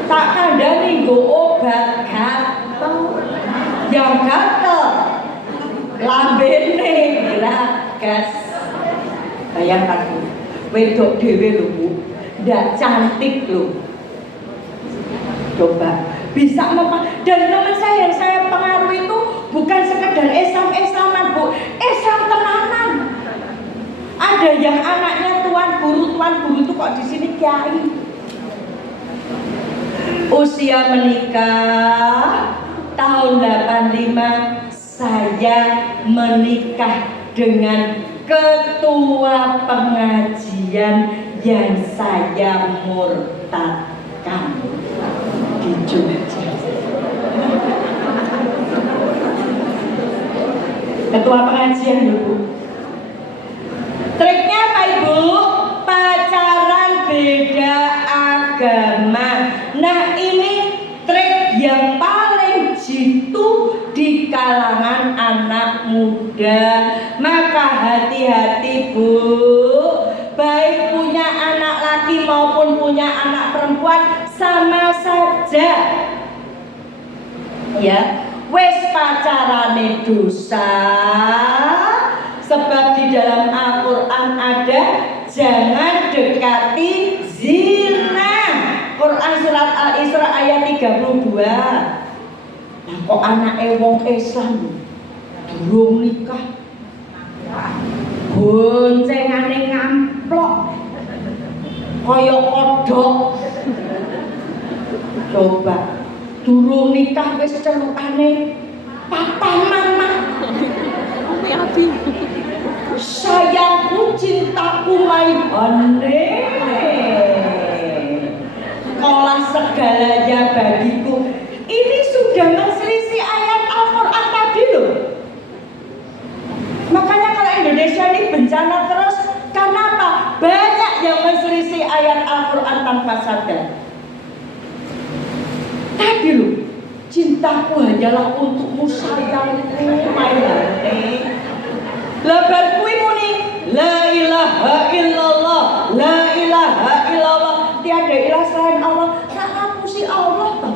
Tak kandani nggo obat gatel. Yang gatel lambene gragas. Bayangkan Bu, wedok dhewe lho Bu, ndak cantik lho. Coba bisa dan teman saya yang saya pengaruh itu bukan sekedar Islam-Islaman Bu, Islam tenanan. Ada yang anaknya tuan guru itu kok di sini kiai. Usia menikah tahun 85, saya menikah dengan ketua pengajian yang saya murtadkan di Jogja. Ketua pengajian Ibu. Triknya apa Ibu? Pacaran beda agama. Nah ini trik yang paling jitu di kalangan anak muda. Maka hati-hati Bu, baik punya anak laki maupun punya anak perempuan sama saja. Ya, wis pacarane dosa. Sebab di dalam Al-Quran ada jangan dekati zina. Quran surat Al-Isra ayat 32. Nah kok anake wong Islam durung nikah boncengane ngamplok kaya kodhok. Coba durung nikah wis celukane papa mama. Sayangku cintaku maibane, kaulah segalanya bagiku. Ini sudah menselisih ayat Al-Quran tadi loh. Makanya kalau Indonesia ini bencana terus, karena apa? Banyak yang menselisih ayat Al-Quran tanpa sadar. Tadi loh, cintaku hanyalah untukmu sayangku maibane. Lebar kuwi muni la ilaha illallah, la ilaha illallah, tiada ilah selain Allah. Sak ngapusi Allah toh.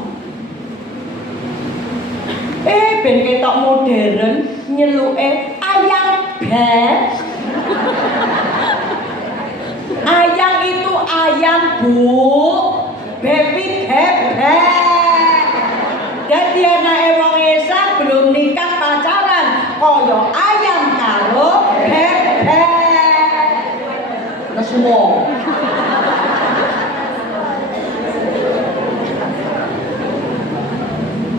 Ben ketok modern nyeluke ayang beb. Ayang itu ayam bu, baby bebek. Dadi anake wong Islam belum nikah pacaran kaya ayam karo bebek. Semua.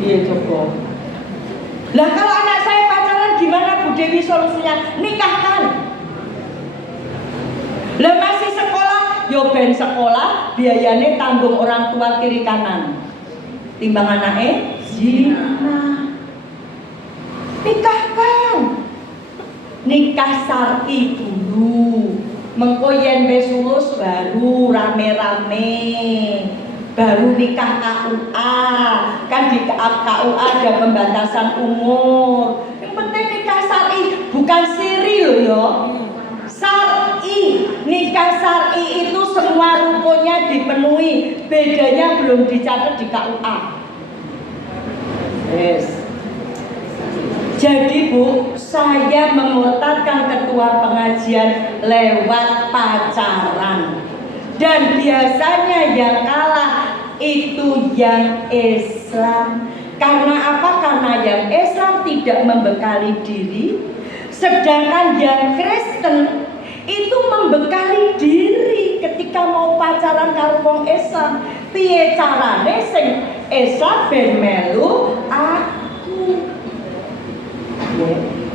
Iya coba. Lah kalau anak saya pacaran gimana Bu Dewi solusinya? Nikahkan. Lah masih sekolah, yo ben sekolah biayane tanggung orang tua kiri kanan. Timbang anake zina. Nikahkan. Nikah syar'i dulu. Mengko yen wis lulus baru rame-rame. Baru nikah KUA. Kan di KUA ada pembatasan umur. Yang penting nikah syar'i, bukan siri loh yo. Syar'i. Nikah syar'i itu semua rukunnya dipenuhi. Bedanya belum dicatat di KUA. Yes. Jadi Bu, saya memurtadkan ketua pengajian lewat pacaran. Dan biasanya yang kalah itu yang Islam. Karena apa? Karena yang Islam tidak membekali diri, sedangkan yang Kristen itu membekali diri ketika mau pacaran karo wong Islam. Piye carane sing Islam ben melu aku.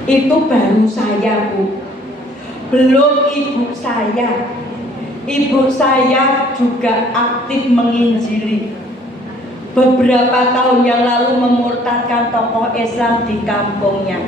Itu baru saya Bu, belum ibu saya. Ibu saya juga aktif menginjili. Beberapa tahun yang lalu memurtadkan tokoh Islam di kampungnya.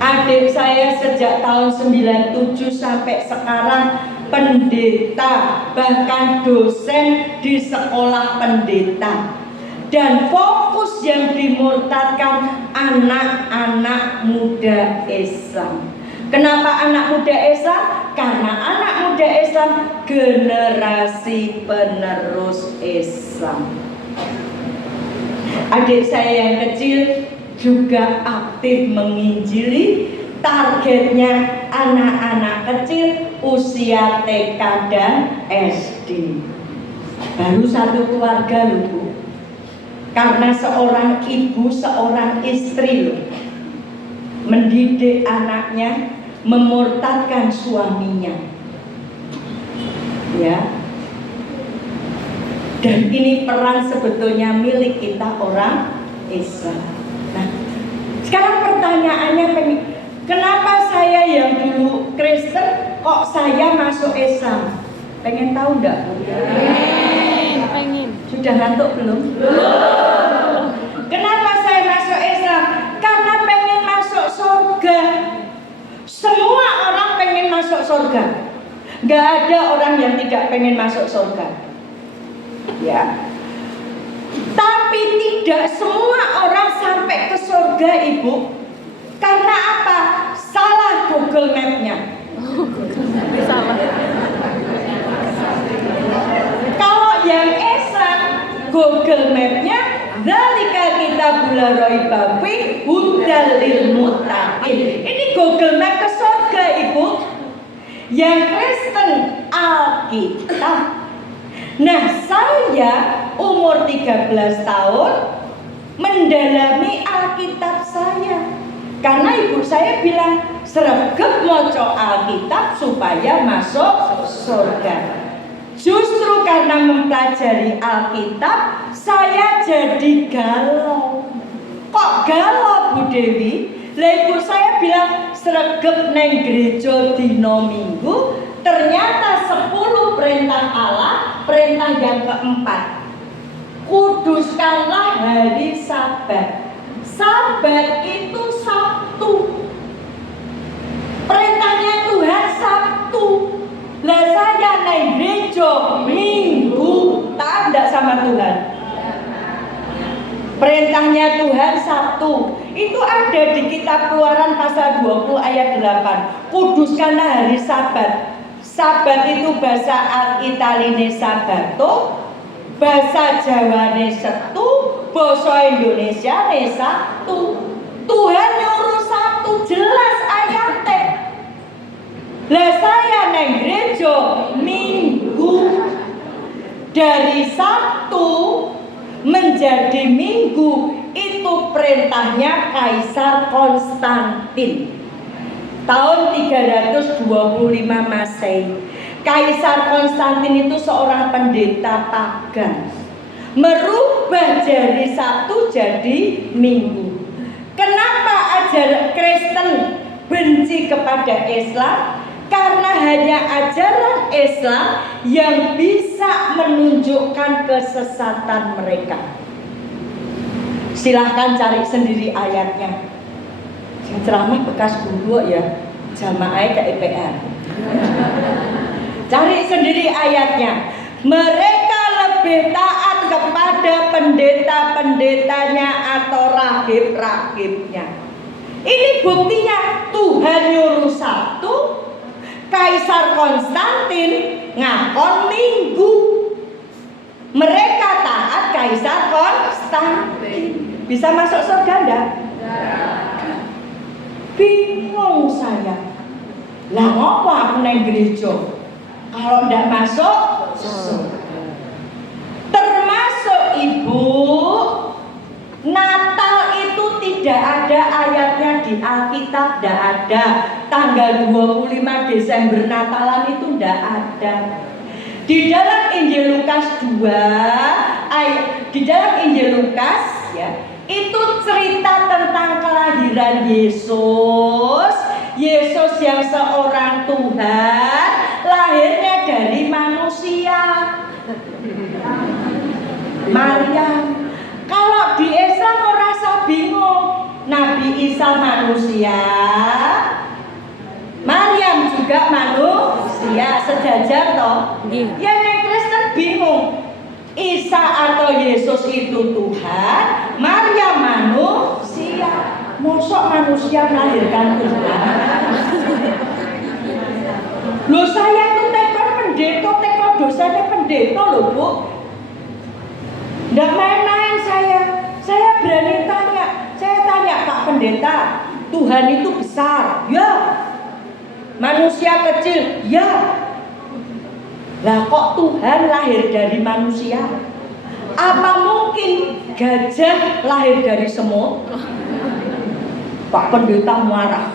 Adik saya sejak tahun 97 sampai sekarang pendeta, bahkan dosen di sekolah pendeta. Dan fokus yang dimurtadkan anak-anak muda Islam. Kenapa anak muda Islam? Karena anak muda Islam generasi penerus Islam. Adik saya yang kecil juga aktif menginjili. Targetnya anak-anak kecil usia TK dan SD. Baru satu keluarga loh Bu. Karena seorang ibu, seorang istri loh, mendidik anaknya, memurtadkan suaminya. Ya. Dan ini peran sebetulnya milik kita orang Islam. Nah, sekarang pertanyaannya kenapa saya yang dulu Kristen kok saya masuk Islam? Pengen tahu enggak? Pengen. Sudah ngantuk belum? Belum. Kenapa saya masuk Islam? Karena pengen masuk surga. Semua orang pengen masuk surga. Gak ada orang yang tidak pengen masuk surga. Ya. Tapi tidak semua orang sampai ke surga Ibu. Karena apa? Salah Google Map-nya. Salah. Kalau yang Islam, Google Map-nya dzalika kitabul la raiba fihi hudal lil muttaqin. Ini Google Map ke surga, Ibu. Yang Kristen Alkitab. Nah, saya umur 13 tahun mendalami Alkitab saya. Karena ibu saya bilang, sregep maca Alkitab supaya masuk surga. Justru karena mempelajari Alkitab, saya jadi galau. Kok galau, Bu Dewi? Lah ibu saya bilang, sregep neng gereja dina Minggu, ternyata 10 perintah Allah, perintah yang keempat, kuduskanlah hari Sabat. Sabat itu Sabtu. Perintahnya Tuhan Sabtu. Lah saya naik gereja Minggu, tak sama Tuhan. Perintahnya Tuhan Sabtu. Itu ada di kitab Keluaran pasal 20 ayat 8. Kuduskanlah hari Sabat. Sabat itu bahasa Italine Sabato, bahasa Jawane Setu, bahasa Indonesia Sabtu. Tuhan nyuruh Sabtu, jelas ayatnya. Lah saya nang gereja Minggu. Dari Sabtu menjadi Minggu itu perintahnya Kaisar Konstantin. Tahun 325 Masehi. Kaisar Konstantin itu seorang pendeta pagan, merubah dari Sabtu jadi Minggu. Kenapa ajaran Kristen benci kepada Islam? Karena hanya ajaran Islam yang bisa menunjukkan kesesatan mereka. Silahkan cari sendiri ayatnya. Ceramah bekas guru ya, jamaah KIPR. Cari sendiri ayatnya. Mereka lebih taat kepada pendeta-pendetanya atau rahib-rahibnya. Ini buktinya Tuhan nyuruh Sabtu, Kaisar Konstantin ngakon Minggu. Mereka taat Kaisar Konstantin. Bisa masuk surga enggak? Bingung saya. Lah ngopo aku nang gereja? Kalau ndak masuk surga. Termasuk Ibu, Natal itu tidak ada ayatnya di Alkitab, tidak ada. Tanggal 25 Desember Natalan itu tidak ada. Di dalam Injil Lukas 2, di dalam Injil Lukas ya, itu cerita tentang kelahiran Yesus. Yesus yang seorang Tuhan, lahirnya dari manusia. Maryam. Kalau di Islam merasa bingung, Nabi Isa manusia, Maryam juga manusia, sejajar toh. Ya nek Kristen bingung, Isa atau Yesus itu Tuhan, Maryam manusia. Mosok manusia melahirkan Tuhan. Loh saya itu tekor pendeta, tekor dosanya pendeta loh Bu. Nggak main-main saya berani tanya. Saya tanya Pak Pendeta, Tuhan itu besar? Ya. Manusia kecil? Ya. Lah kok Tuhan lahir dari manusia? Apa mungkin gajah lahir dari semut? Pak Pendeta marah.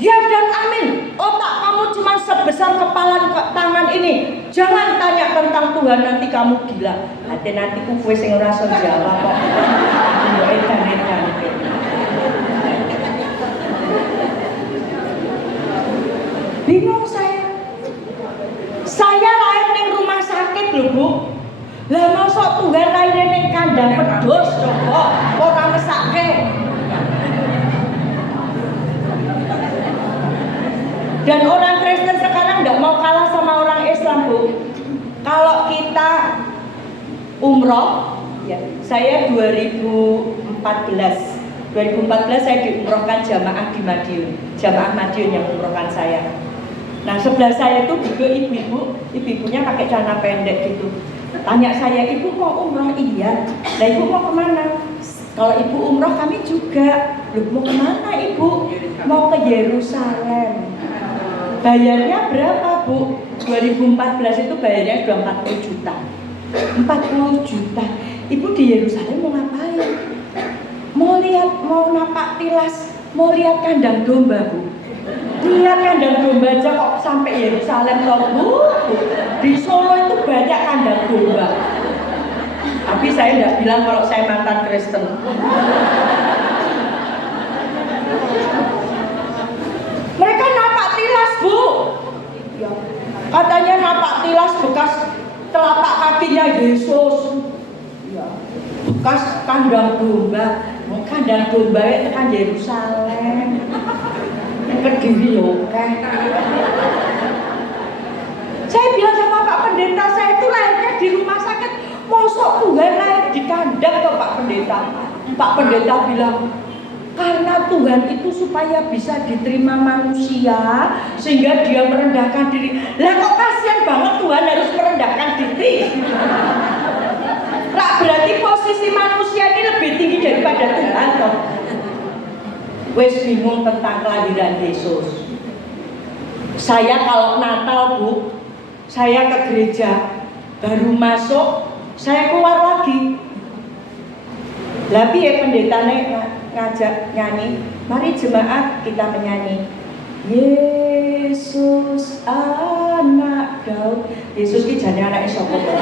Ya dan amin. Otak kamu cuma sebesar kepala tangan ini. Jangan tanya tentang Tuhan, nanti kamu gila. Nanti ku kowe sing ora iso jawab kok. Edan-edan. Bingung saya. Saya lahir ning rumah sakit lho, Bu. Lah mosok Tuhan lahir ning kandang pedus coba ora mesake. Dan orang Kristen sekarang nggak mau kalah sama orang Islam, Bu. Kalau kita umroh, ya, saya 2014 saya diumrohkan jamaah di Madiun, jamaah Madiun yang umrohkan saya. Nah sebelah saya itu duduk ibu-ibunya pakai celana pendek gitu. Tanya saya, ibu mau umroh? Iya. Nah ibu mau kemana? Kalau ibu umroh kami juga. Loh, mau kemana ibu? Mau ke Yerusalem. Bayarnya berapa bu? 2014 itu bayarnya sudah 40 juta. 40 juta. Ibu di Yerusalem mau ngapain? Mau napak tilas, mau lihat kandang domba bu. Lihat kandang domba aja kok sampai Yerusalem toh bu. Di Solo itu banyak kandang domba. Tapi saya tidak bilang kalau saya mantan Kristen. Mereka napak tilas bu. Katanya napak tilas bekas telapak kakinya Yesus. Bekas kandang domba. Kandang domba itu kan Yerusalem. Kediri loh kan. Saya bilang sama Pak Pendeta, saya itu lahirnya di rumah sakit. Mosok Tuhan lahir di kandang ke Pak Pendeta. Pak Pendeta bilang, karena Tuhan itu supaya bisa diterima manusia, sehingga dia merendahkan diri. Lah kok kasihan banget Tuhan harus merendahkan diri. Lah berarti posisi manusia ini lebih tinggi daripada Tuhan toh. Wes bingung tentang kelahiran Yesus. Saya kalau Natal bu, saya ke gereja, baru masuk, saya keluar lagi. Tapi ya pendetanya ngajak nyanyi, mari jemaat kita menyanyi. Yesus anak Daud. Yesus ki jane anake sapa to?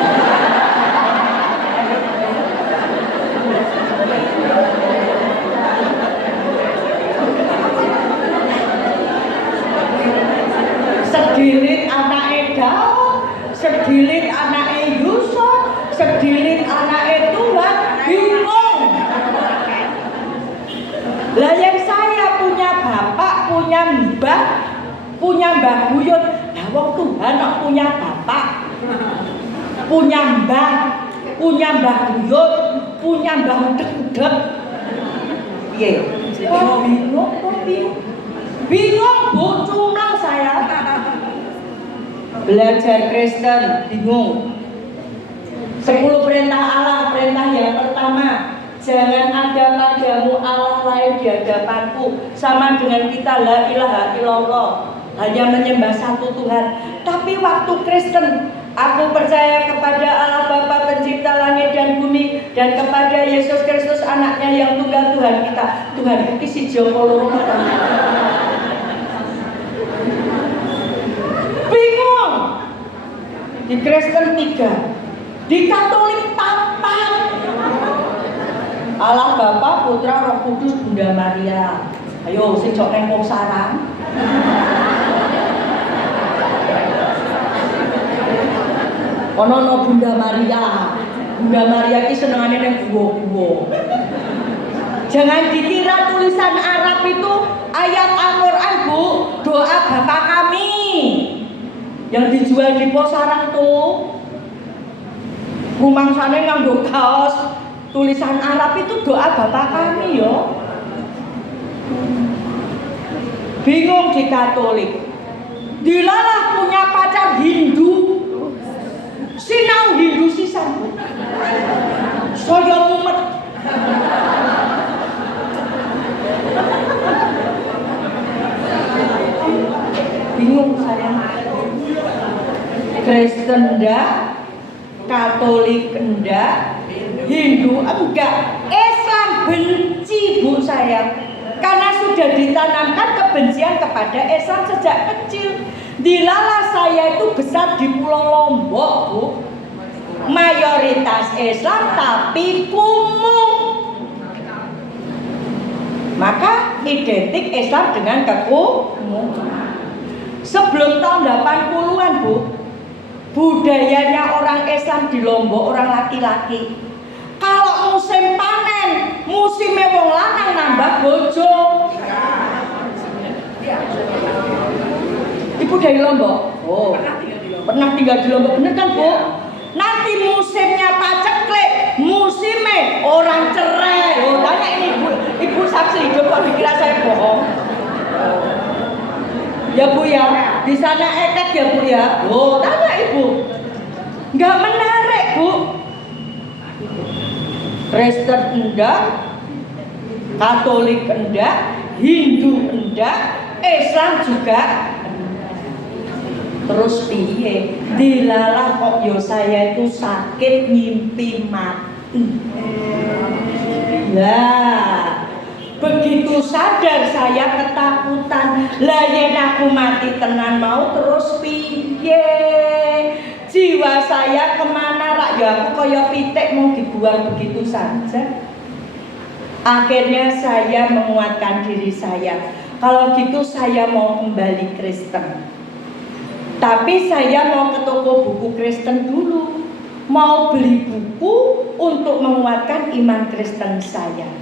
Sedilit anake Daud, sedilit anake Yusuf, sedilit anake Tuhan, bingung. Lah yang saya punya bapak, punya mbah buyut. Lah wong Tuhan kok punya bapak, punya mbah buyut, punya mbah udek-udek. Piye? Oh, bingung bu, cuma saya belajar Kristen bingung. 10 perintah Allah. Perintah yang pertama, jangan ada padamu Allah lain di hadapanku. Sama dengan kita la ilaha illallah, hanya menyembah satu Tuhan. Tapi waktu Kristen, aku percaya kepada Allah Bapa pencipta langit dan bumi, dan kepada Yesus Kristus anaknya yang tunggal Tuhan kita. Tuhan itu si Joko loro. Bingung. Di Kristen 3, di Katolik 4. Allah Bapa, Putra, Roh Kudus, Bunda Maria. Ayo sing jok neng wong sarang. Ono Bunda Maria. Bunda Maria ki senengane neng guwa-guwa. Jangan dikira tulisan Arab itu ayat Al-Qur'an, Bu. Doa Bapa kami. Yang dijual di pos sarang tuh. Rumangsane nganggo kaos tulisan Arab itu doa Bapa kami yo. Bingung di Katolik. Dilalah punya pacar Hindu. Sinau Hindu sisan. Saya mumet. Bingung saya. Kristen enggak, Katolik enggak, Hindu enggak, Islam benci bu saya. Karena sudah ditanamkan kebencian kepada Islam sejak kecil. Dilalah saya itu besar di Pulau Lombok bu, mayoritas Islam tapi kumuh. Maka identik Islam dengan kekumuhan. Sebelum tahun 80-an bu, budayanya orang Islam di Lombok, orang laki-laki, kalau musim panen, musim wong lanang nambah bojo. Ibu dari Lombok? Oh, pernah tinggal di Lombok, bener kan bu? Nanti musimnya paceklik, musimnya orang cerai. Oh, tanya ini ibu saksi hidup, kok dikira saya bohong? Ya bu ya, di sana eket ya bu ya. Oh, tanya ibu. Nggak menarik bu. Kristen enggak, Katolik enggak, Hindu enggak, Islam juga. Terus piye? Dilalah kok yo saya itu sakit ngimpi mati. Lah, begitu sadar saya ketakutan. Lah yen aku mati tenan mau terus piye? Jiwa saya kemana rak? Ya aku kaya pitik mau dibuang begitu saja. Akhirnya saya menguatkan diri saya. Kalau gitu saya mau kembali Kristen. Tapi saya mau ke toko buku Kristen dulu. Mau beli buku untuk menguatkan iman Kristen saya.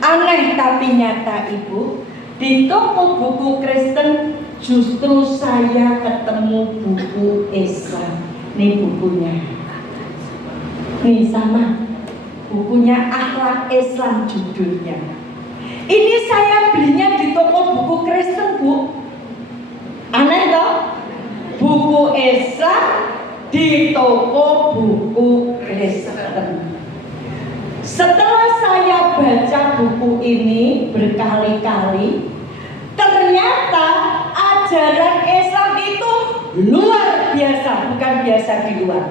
Aneh tapi nyata Ibu, di toko buku Kristen justru saya ketemu buku Islam. Nih bukunya. Nih sama. Bukunya Akhlak Islam judulnya. Ini saya belinya di toko buku Kristen, Bu. Aneh toh? Buku Islam di toko buku Kristen. Setelah saya baca buku ini berkali-kali, ternyata ajaran Islam itu luar biasa, bukan biasa di luar.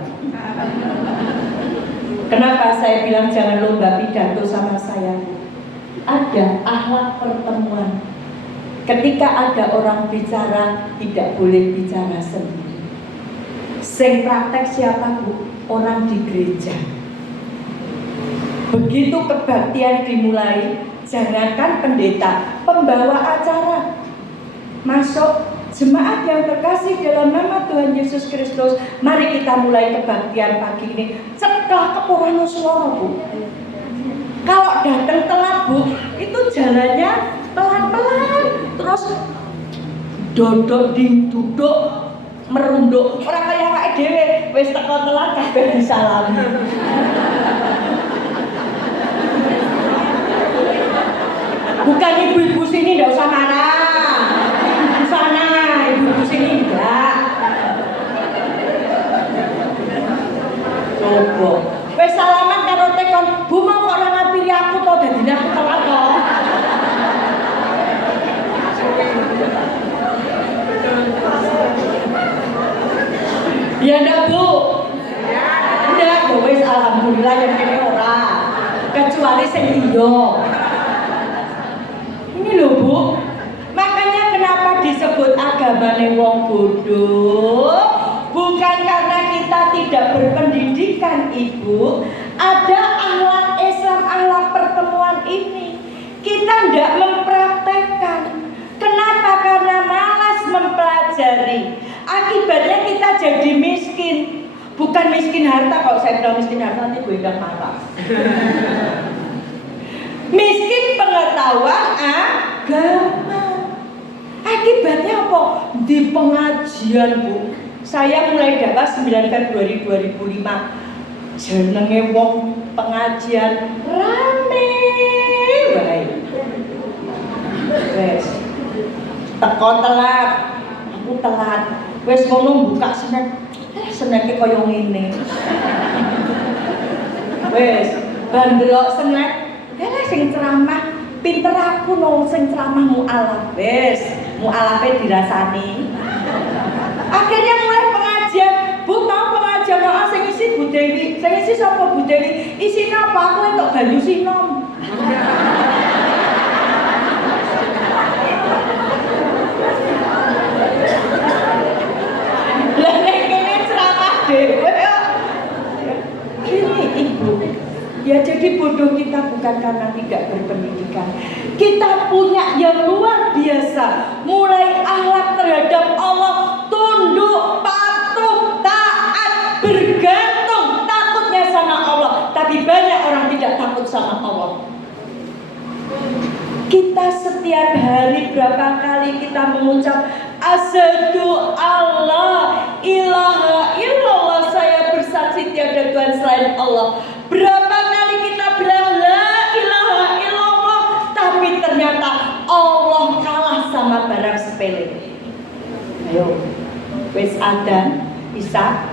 Kenapa saya bilang jangan lomba pidato sama saya? Ada akhlak pertemuan. Ketika ada orang bicara, tidak boleh bicara sendiri. Sing praktek siapa, Bu? Orang di gereja. Begitu kebaktian dimulai, jangankan pendeta, pembawa acara masuk. Jemaat yang terkasih dalam nama Tuhan Yesus Kristus, mari kita mulai kebaktian pagi ini. Ceklak kepuran suara, Bu. Kalau datang telat, Bu, itu jalannya pelan-pelan, terus dodok duduk merunduk. Orang kaya awake dhewe wis teko telat kabeh disalami. Bukan ibu-ibu sini ndak usah marah. Ibu sana, ibu-ibu sini enggak. Coba. Wis salaman karo tekon, Bu mau kok ora ngapiri aku to dadi aku telat to. Ya ndak, Bu? Ndak, ya wis alhamdulillah yang kene ora. Kecuali sing liya. Ini loh, Bu. Makanya kenapa disebut agamane wong bodoh? Bukan karena kita tidak berpendidikan, Ibu. Ada akhlak Islam, akhlak pertemuan ini. Kita tidak mempraktekkan. Kenapa? Karena malas mempelajari. Akibatnya kita jadi miskin. Bukan miskin harta. Kalau saya bilang miskin harta nanti gue gak marah. Miskin pengetahuan agama. Akibatnya apa? Di pengajian, Bu. Saya mulai dakwah 9 Februari 2005. Jenenge wong pengajian rame wae. Wes. Teko telat. Aku telat. Wes ngono buka snack. Snack-e koyo ngene. Wes, bandrok snack. Sing ceramah pinter aku no sing ceramah mualaf. Wes, mualafe dirasani. Akhirnya mulai pengajian. Bu mau pengajian apa sing isi Bu Dewi? Sing isi sapa Bu Dewi? Isine apa? Aku entuk banyu sinom. Lah nek kene ceramah dhewe ya. Gini Ibu. Ya jadi bodoh kita bukan karena tidak berpendidikan. Kita punya yang luar biasa. Mulai akhlak terhadap Allah, tunduk, patuh, taat, bergantung, takutnya sama Allah. Tapi banyak orang tidak takut sama Allah. Kita setiap hari berapa kali kita mengucap asyhadu alla ilaha illallah, saya bersaksi tiada Tuhan selain Allah. Berapa kali kita bilang la ilaha illallah, tapi ternyata Allah kalah sama barang sepele. Ayo, wis adzan, isa,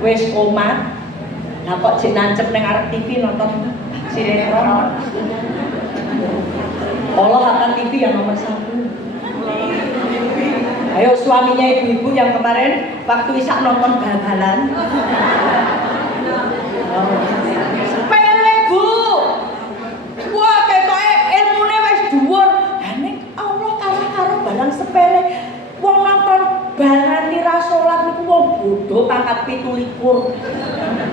wis qomat. Lah kok jek nancep ning arep TV nonton sinetron. Allah akan TV yang nomor 1. Ayo suaminya ibu-ibu yang kemarin waktu Isak nonton bal-balan. Sepele Bu. Wah ketoke ilmune wis dhuwur. Nek Allah kalah karo barang sepele. Wong nonton bal nganti ra salat niku wong bodoh pangkat 17.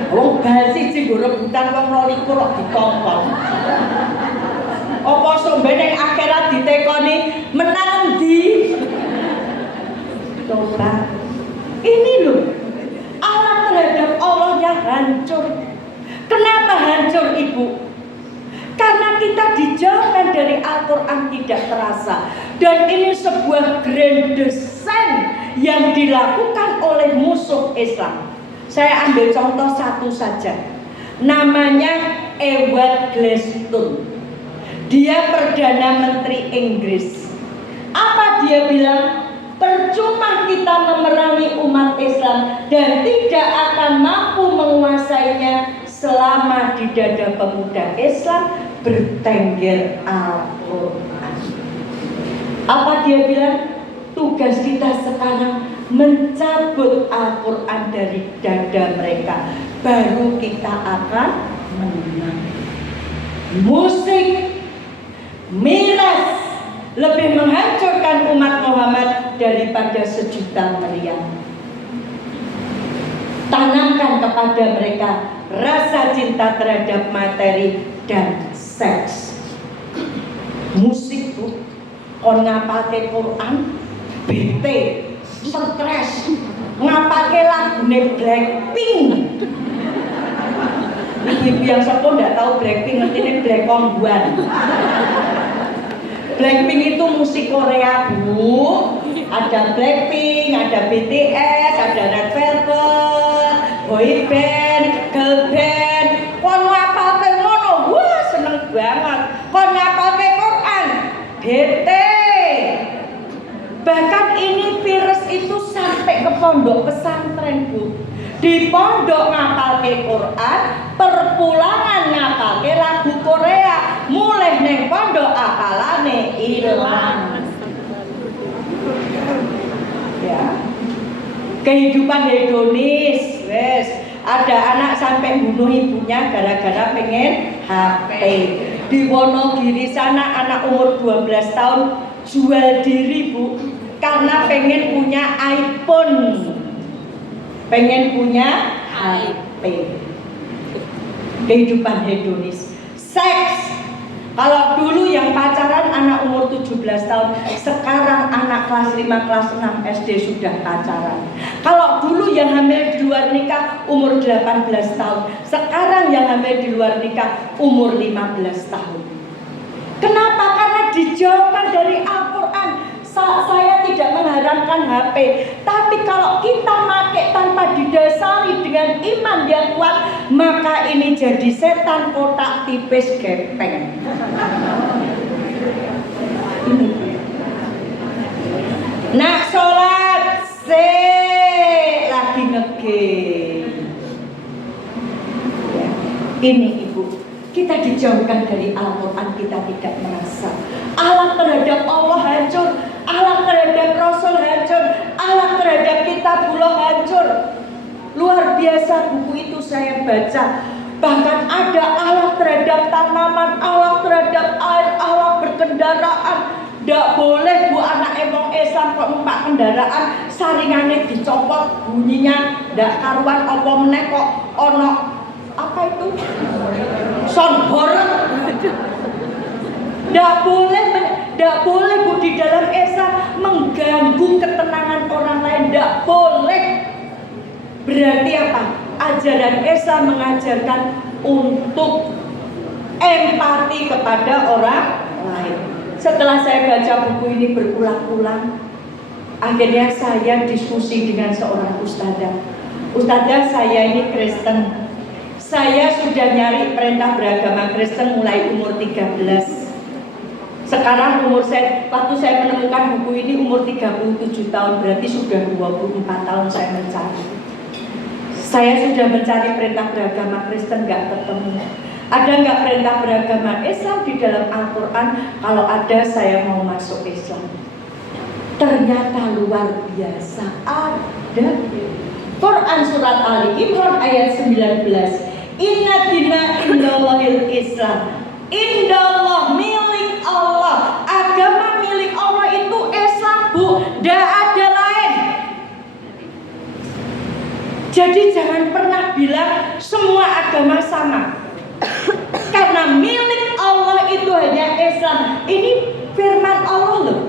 Wong bal siji nggo rebutan wong 22 kok ditongkol. Apa sombe ning akhirat ditekoni menang endi? Coba. Ini loh. Alam terhadap Allahnya hancur. Kenapa hancur Ibu? Karena kita dijauhkan dari Al-Quran tidak terasa. Dan ini sebuah grand design yang dilakukan oleh musuh Islam. Saya ambil contoh satu saja. Namanya Edward Gladstone. Dia Perdana Menteri Inggris. Apa dia bilang? Percuma kita memerangi umat Islam dan tidak akan mampu menguasainya selama di dada pemuda Islam bertengger Al-Quran. Apa dia bilang? Tugas kita sekarang mencabut Al-Quran dari dada mereka, baru kita akan menang. Musik, miras lebih menghancurkan umat Muhammad daripada sejuta meriam. Tanamkan kepada mereka rasa cinta terhadap materi dan seks. Musik Bu, kon ngapalke Quran, bete, stres, ngapalke lagune Blackpink. Ibu yang sepuh nggak tahu Blackpink, ngerti ini Black Kongguan. Blackpink itu musik Korea Bu. Ada Blackpink, ada BTS, ada Red Velvet, boy band, girl band. Kon ngapalke ngono, wah seneng banget. Kon ngapalke Quran, bete. Bahkan ini virus itu sampai ke pondok pesantren Bu. Di pondok ngapalke Quran, perpulangan ngapalke lagu Korea. Mulai neng pondok apalane ilang. Ya. Kehidupan hedonis, wes. Ada anak sampai bunuh ibunya gara-gara pengen HP. Di Wonogiri sana anak umur 12 tahun jual diri Bu, karena pengen punya iPhone. Pengen punya HP. Kehidupan hedonis. Seks. Kalau dulu yang pacaran anak umur 17 tahun, sekarang anak kelas 5, kelas 6 SD sudah pacaran. Kalau dulu yang hamil di luar nikah umur 18 tahun, sekarang yang hamil di luar nikah umur 15 tahun. Kenapa? Karena dijauhkan dari Al-Quran. Saya tidak mengharamkan HP, tapi kalau kita pakai tanpa didasari dengan iman yang kuat, maka ini jadi setan kotak tipis gepeng. Ini. Nak sholat, lagi ngegame. Ya. Ini Ibu, kita dijauhkan dari Al-Quran, kita tidak merasa. Alam terhadap Allah hancur, alam terhadap Rasul hancur, alam terhadap kitabullah hancur. Luar biasa buku itu saya baca. Bahkan ada alam terhadap tanaman, alam terhadap air, alam berkendaraan. Tidak boleh Bu anak emong Islam kok numpak kendaraan saringannya dicopot, bunyinya tidak karuan, apa meneh kok ono apa itu? Soundboard. Tidak boleh Bu di dalam Islam mengganggu ketenangan orang lain. Tidak boleh. Berarti apa? Ajaran Islam mengajarkan untuk empati kepada orang lain. Setelah saya baca buku ini berulang-ulang, akhirnya saya diskusi dengan seorang ustadzah. Ustadzah, saya ini Kristen. Saya sudah nyari perintah beragama Kristen mulai umur 13. Sekarang umur saya, waktu saya menemukan buku ini umur 37 tahun, berarti sudah 24 tahun saya mencari. Saya sudah mencari perintah beragama Kristen, nggak ketemu. Ada nggak perintah beragama Islam di dalam Al-Quran? Kalau ada, saya mau masuk Islam. Ternyata luar biasa ada. Quran surat Ali Imran ayat 19. Inna dina indallahil Islam. Indallah, milik Allah. Agama milik Allah itu Islam, Bu. Tidak ada lain. Jadi jangan pernah bilang semua agama sama. Karena milik Allah itu hanya Islam. Ini firman Allah loh.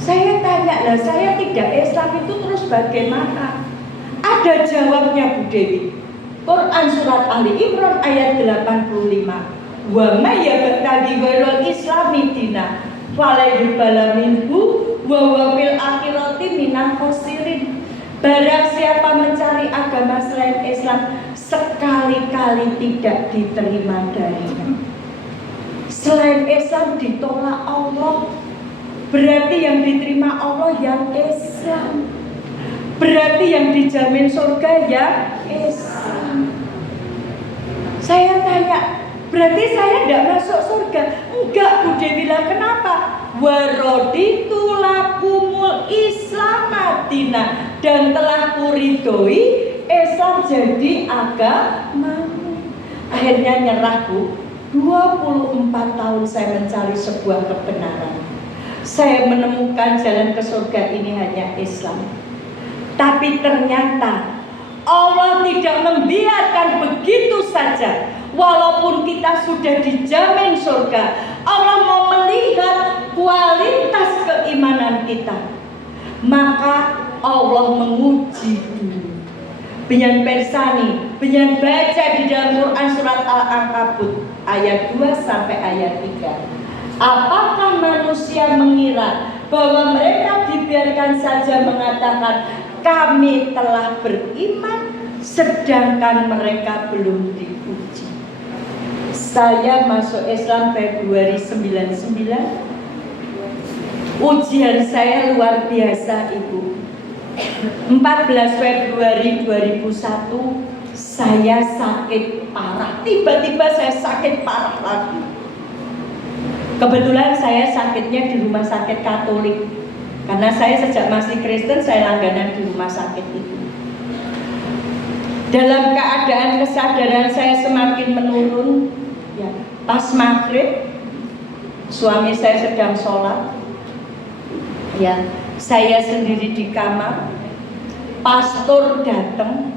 Saya tanya lah, saya tidak Islam itu terus bagaimana? Ada jawabnya Bu Dewi. Quran surat Ali Imran ayat 85. Wa may yabtaghi ghairal islami dina fala yuqbala minhu wa huwa fil akhirati minal khasirin. Barang siapa mencari agama selain Islam, sekali-kali tidak diterima darinya. Selain Islam ditolak Allah. Berarti yang diterima Allah yang Islam. Berarti yang dijamin surga yang Islam. Saya tanya, berarti saya tidak masuk surga? Enggak, Bu Dewi. Kenapa? Waraditu lakumul islamatina, dan telah kuridhoi Islam jadi agamamu. Akhirnya nyerah, Bu. 24 tahun saya mencari sebuah kebenaran. Saya menemukan jalan ke surga ini hanya Islam. Tapi ternyata Allah tidak membiarkan begitu saja. Walaupun kita sudah dijamin surga, Allah mau melihat kualitas keimanan kita. Maka Allah menguji dulu. Benyan persani, benyan baca di dalam Quran surat Al-Ankabut ayat 2 sampai ayat 3. Apakah manusia mengira bahwa mereka dibiarkan saja mengatakan kami telah beriman, sedangkan mereka belum diuji? Saya masuk Islam Februari 99. Ujian saya luar biasa, Ibu. 14 Februari 2001 saya sakit parah. Tiba-tiba saya sakit parah lagi. Kebetulan saya sakitnya di rumah sakit Katolik. Karena saya sejak masih Kristen, saya langganan di rumah sakit itu. Dalam keadaan kesadaran saya semakin menurun, ya, pas maghrib, suami saya sedang sholat, ya, saya sendiri di kamar, pastor datang,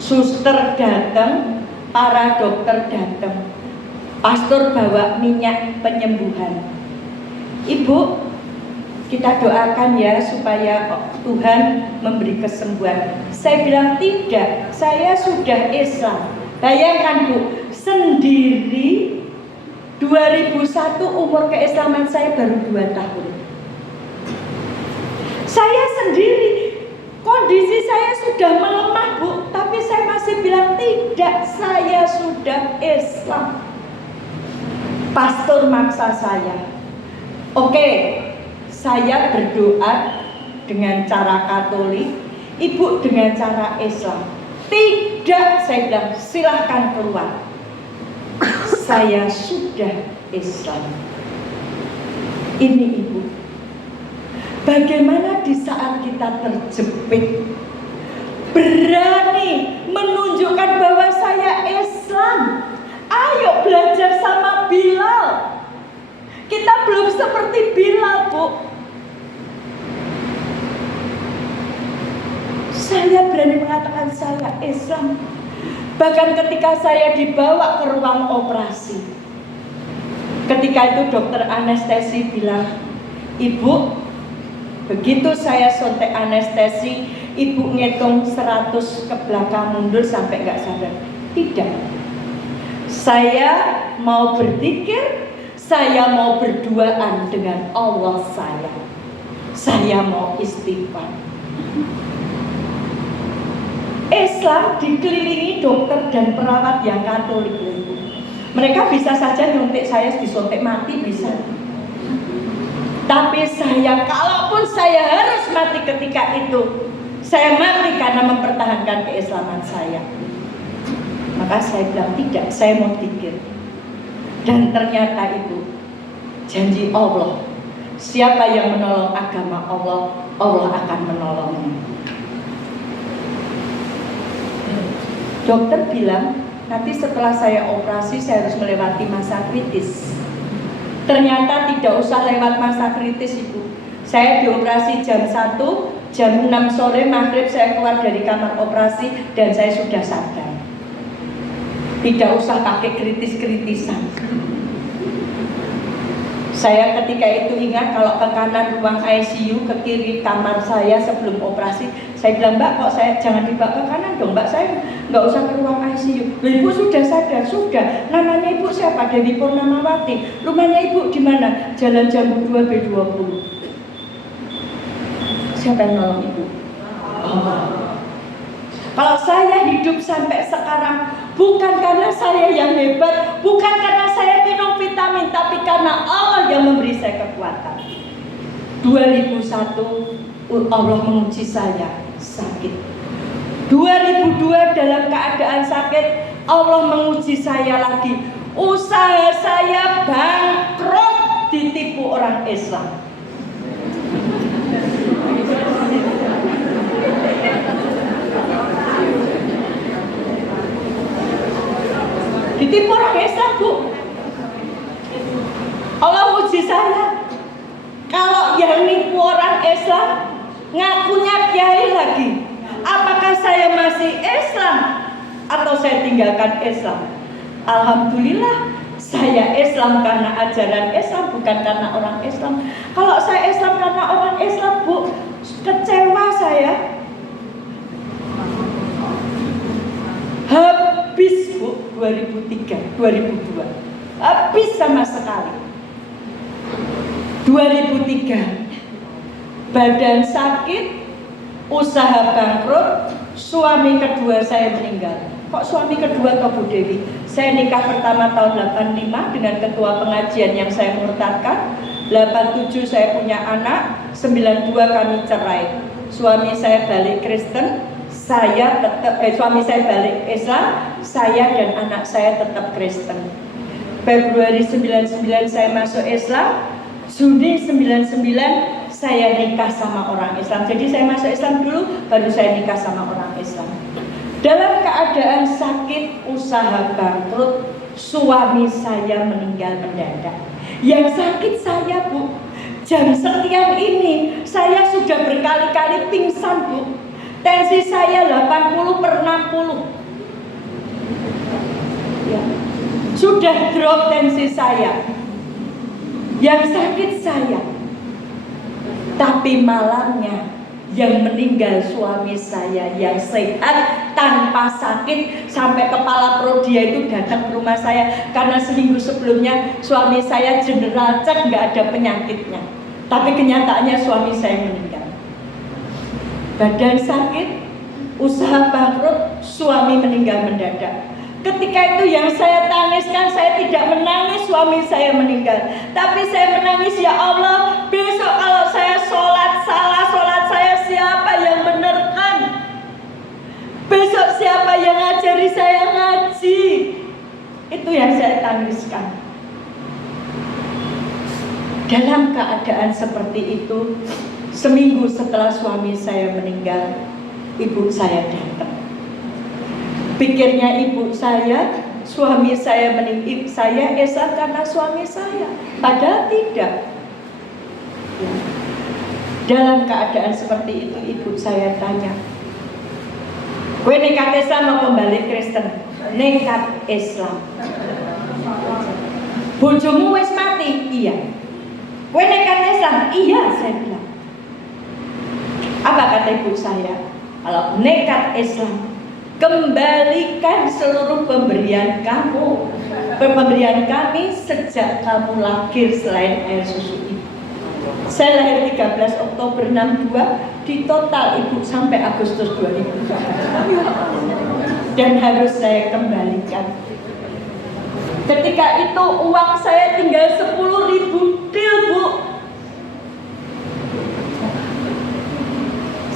suster datang, para dokter datang. Pastor bawa minyak penyembuhan. Ibu, kita doakan ya supaya Tuhan memberi kesembuhan. Saya bilang tidak, saya sudah Islam. Bayangkan, Bu, sendiri 2001 umur keislaman saya baru 2 tahun. Saya sendiri, kondisi saya sudah melemah, Bu, tapi saya masih bilang tidak, saya sudah Islam. Pastor maksa saya. Oke, saya berdoa dengan cara Katolik, Ibu dengan cara Islam. Tidak, saya bilang, silahkan keluar. Saya sudah Islam. Ini, Ibu. Bagaimana di saat kita terjepit, berani menunjukkan bahwa saya Islam. Ayo belajar sama Bilal. Kita belum seperti Bilal, Bu. Saya berani mengatakan saya Islam. Bahkan ketika saya dibawa ke ruang operasi, ketika itu dokter anestesi bilang, Ibu, begitu saya suntik anestesi, Ibu ngitung 100 ke belakang mundur sampai nggak sadar. Tidak. Saya mau berzikir, saya mau berduaan dengan Allah saya. Saya mau istighfar. Islam dikelilingi dokter dan perawat yang Katolik. Mereka bisa saja nyuntik saya, disuntik mati bisa. Tapi saya, kalaupun saya harus mati ketika itu, saya mati karena mempertahankan keislaman saya. Maka saya bilang tidak, saya mau pikir. Dan ternyata itu janji Allah. Siapa yang menolong agama Allah, Allah akan menolongnya. Dokter bilang, nanti setelah saya operasi saya harus melewati masa kritis. Ternyata tidak usah lewat masa kritis itu. Saya dioperasi jam 1, jam 6 sore maghrib saya keluar dari kamar operasi dan saya sudah sadar. Tidak usah pakai kritis-kritisan. Saya ketika itu ingat kalau ke kanan ruang ICU, ke kiri kamar saya sebelum operasi, saya bilang, Mbak kok saya jangan dibawa ke kanan dong Mbak, saya nggak usah ke ruang ICU. Ibu sudah sadar, sudah. Namanya Ibu siapa? Dewi Purnamawati. Rumahnya Ibu di mana? Jalan Jambu 2 B20. Siapa yang nolong Ibu? Allah. Kalau saya hidup sampai sekarang, bukan karena saya yang hebat, bukan karena saya minum vitamin, tapi karena Allah yang memberi saya kekuatan. 2001 Allah menguji saya sakit. 2002 dalam keadaan sakit Allah menguji saya lagi. Usaha saya bangkrut ditipu orang Islam. Ditipu orang Islam, Bu. Allah uji saya. Kalau yang nipu orang Islam ngakunya kiai lagi, apakah saya masih Islam atau saya tinggalkan Islam? Alhamdulillah saya Islam karena ajaran Islam, bukan karena orang Islam. Kalau saya Islam karena orang Islam, Bu, kecewa saya. Habis, Bu, 2003, 2002 habis sama sekali. 2003 badan sakit, usaha bangkrut, suami kedua saya meninggal. Kok suami kedua ke Bu Dewi? Saya nikah pertama tahun 85 dengan ketua pengajian yang saya murtadkan. 87 saya punya anak, 92 kami cerai. Suami saya balik Kristen, saya tetap suami saya balik Islam, saya dan anak saya tetap Kristen. Februari 99 saya masuk Islam, Juni 99 saya nikah sama orang Islam. Jadi saya masuk Islam dulu, baru saya nikah sama orang Islam. Dalam keadaan sakit, usaha bangkrut, suami saya meninggal mendadak. Yang sakit saya, Bu, jam sekian ini saya sudah berkali-kali pingsan, Bu. Tensi saya 80/60 ya. Sudah drop tensi saya. Yang sakit saya. Tapi malamnya yang meninggal suami saya yang sehat tanpa sakit, sampai kepala prodia itu datang ke rumah saya karena seminggu sebelumnya suami saya general cek nggak ada penyakitnya, tapi kenyataannya suami saya meninggal. Badan sakit, usaha bangkrut, suami meninggal mendadak. Ketika itu yang saya tangiskan, saya tidak menangis suami saya meninggal, tapi saya menangis, ya Allah, besok kalau saya sholat salah sholat saya, siapa yang benerkan? Besok siapa yang ngajari saya ngaji? Itu yang saya tangiskan. Dalam keadaan seperti itu, seminggu setelah suami saya meninggal, ibu saya datang. Pikirnya ibu saya, suami saya meninggal, saya Islam karena suami saya. Padahal tidak. Dalam keadaan seperti itu, ibu saya tanya, "Kowe nekat Islam apa balik Kristen?" "Nekat Islam." "Bojomu wis mati?" "Iya." "Kowe nekat Islam?" "Iya," saya bilang. Apa kata ibu saya? "Kalau nekat Islam, kembalikan seluruh pemberian kamu, pemberian kami sejak kamu lahir selain air susu ibu." Saya lahir 13 Oktober 62, di total ibu sampai Agustus 2000. Dan harus saya kembalikan. Ketika itu uang saya tinggal 10.000 til, Bu.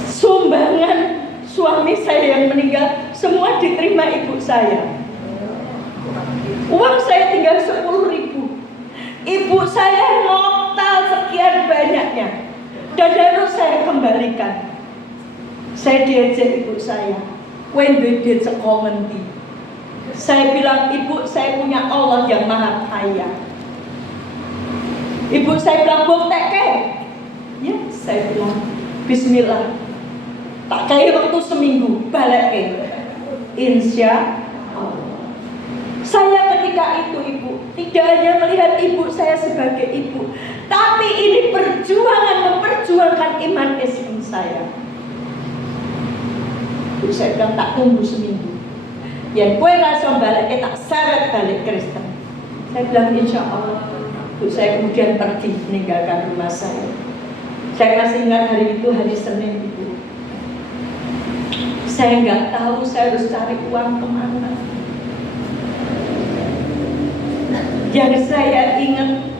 Sumbangan suami saya yang meninggal semua diterima ibu saya. Uang saya tinggal 10.000. Ibu saya notal sekian banyaknya dan harus saya kembalikan. Saya diajak ibu saya, when duit seko ngendi. Saya bilang, ibu, saya punya Allah yang maha kaya. Ibu saya bilang, buktekke. Ya, saya bilang, bismillah. Tak kaya waktu seminggu, balik. Insya Allah. Saya ketika itu, ibu, tidak hanya melihat ibu saya sebagai ibu, tapi ini memperjuangkan iman Islam saya. Ibu saya bilang, tak tunggu seminggu. Yang kue rasa balik, tak seret balik Kristen. Saya bilang, insya Allah. Ibu saya kemudian pergi meninggalkan rumah saya. Saya masih ingat hari itu hari Senin, ibu. Saya nggak tahu saya harus cari uang kemana. Yang saya ingat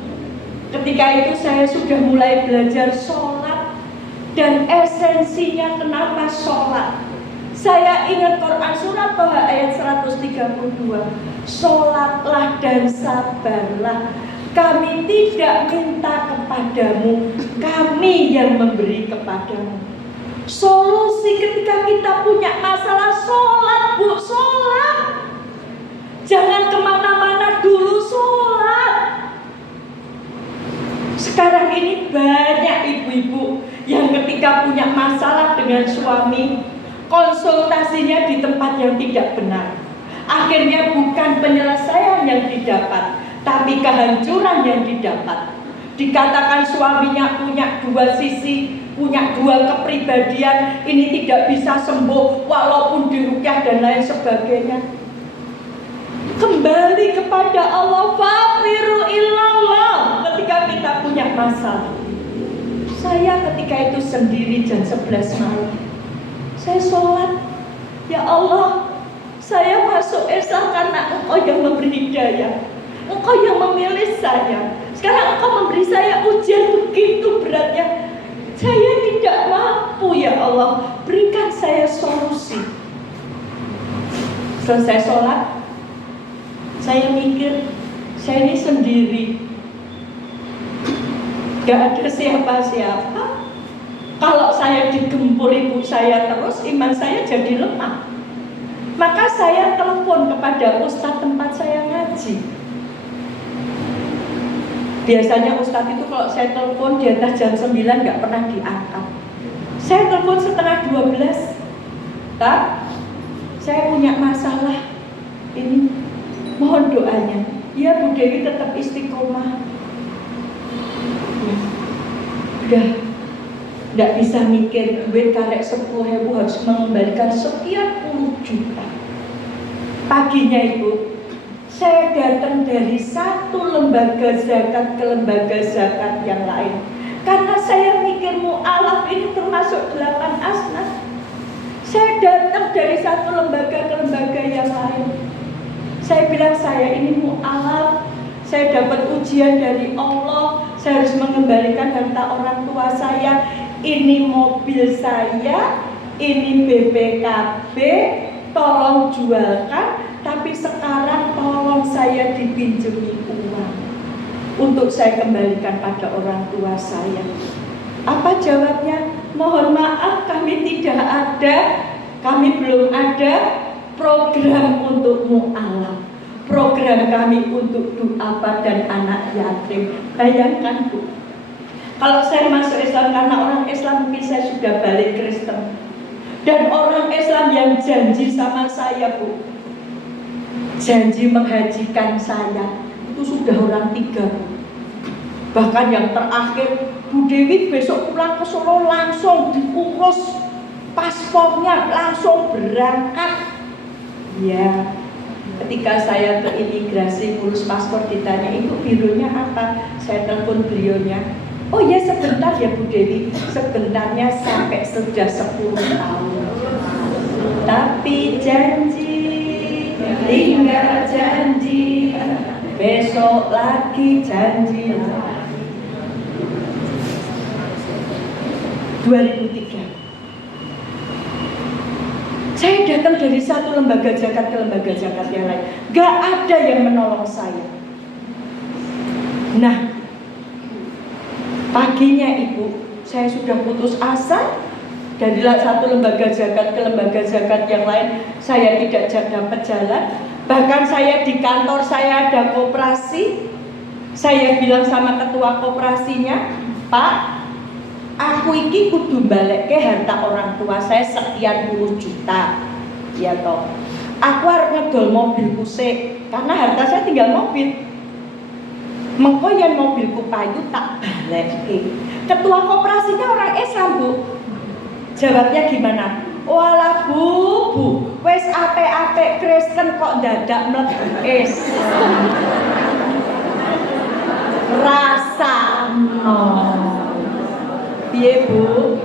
ketika itu saya sudah mulai belajar sholat. Dan esensinya kenapa sholat. Saya ingat Quran surat Toha ayat 132. Sholatlah dan sabarlah. Kami tidak minta kepadamu, kami yang memberi kepadamu. Solusi ketika kita punya masalah, sholat, bu, sholat. Jangan kemana-mana dulu, sholat. Sekarang ini banyak ibu-ibu yang ketika punya masalah dengan suami, konsultasinya di tempat yang tidak benar. Akhirnya bukan penyelesaian yang didapat, tapi kehancuran yang didapat. Dikatakan suaminya punya dua sisi, punya dua kepribadian, ini tidak bisa sembuh walaupun diruqyah dan lain sebagainya. Kembali kepada Allah, fafiru ilallah ketika kita punya masalah. Saya ketika itu sendiri jam 11 malam. Saya sholat, ya Allah, saya masuk Islam karena Engkau yang memberi hidayah. Engkau yang memilih saya. Sekarang Engkau memberi saya ujian begitu beratnya. Saya tidak mampu, ya Allah. Berikan saya solusi. Selesai sholat, saya mikir, saya ini sendiri. Gak ada siapa-siapa. Kalau saya digempur ibu saya terus, iman saya jadi lemah. Maka saya telepon kepada ustadz tempat saya ngaji. Biasanya ustadz itu kalau saya telepon di atas jam 9 gak pernah diangkat. Saya telepon setengah 12. Tak, saya punya masalah ini, mohon doanya. Ya, Bu Dewi tetap istiqomah. Udah gak bisa mikir duit karek 10.000 harus mengembalikan sekian puluh juta. Paginya ibu, saya datang dari satu lembaga zakat ke lembaga zakat yang lain. Karena saya mikir mu'alaf ini termasuk 8 asnaf. Saya datang dari satu lembaga ke lembaga yang lain. Saya bilang saya ini mu'alaf, saya dapat ujian dari Allah, saya harus mengembalikan harta orang tua saya. Ini mobil saya, ini BPKB, tolong jualkan. Tapi sekarang tolong saya dipinjemi uang untuk saya kembalikan pada orang tua saya. Apa jawabnya? Mohon maaf, kami tidak ada, kami belum ada program untuk mu'alaf. Program kami untuk du'afa dan anak yatim. Bayangkan, Bu, kalau saya masuk Islam karena orang Islam, mungkin saya sudah balik Kristen. Dan orang Islam yang janji sama saya, Bu, janji menghajikan saya, itu sudah orang 3. Bahkan yang terakhir, Bu Dewi besok pulang ke Solo langsung diurus paspornya, langsung berangkat. Ya, ketika saya ke imigrasi ngurus paspor ditanya, Ibu bironya apa? Saya telepon beliaunya. Oh ya sebentar ya Bu Dewi, sebentarnya sampai sudah 10 tahun. Tapi janji, tinggal janji, besok lagi janji. 2003. Saya datang dari satu lembaga zakat ke lembaga zakat yang lain, gak ada yang menolong saya. Nah, paginya ibu, saya sudah putus asa. Dari satu lembaga zakat ke lembaga zakat yang lain, saya tidak dapat jalan. Bahkan saya di kantor saya ada koperasi. Saya bilang sama ketua koperasinya, Pak, aku iki kudu balekke harta orang tua saya sekian puluh juta. Ya toh. Aku harus ngedol mobilku sik, karena harta saya tinggal mobil. Mengko yen mobilku payu tak balekke. Ketua koperasinya orang Islam, Bu. Jawabnya gimana? Walah bu, wes apik-apik Kristen kok dadak mlebu Islam. Rasa piye Bu?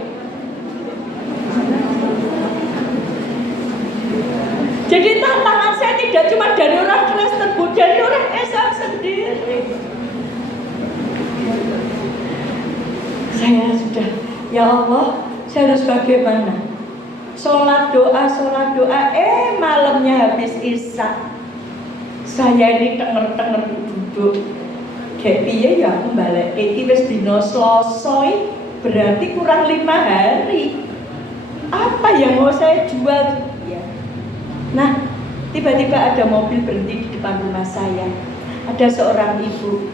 Jadi tantangan saya tidak cuma dari orang Kristen, Bu, dari orang Islam sendiri. Saya sudah, ya Allah, saya harus bagaimana? Sholat doa, malamnya habis isya. Saya ini tenger-tenger duduk. Kayak piye ya aku balik. Iki wis dina Selasa, berarti kurang 5 hari. Apa yang mau saya jual? Ya. Nah, tiba-tiba ada mobil berhenti di depan rumah saya. Ada seorang ibu.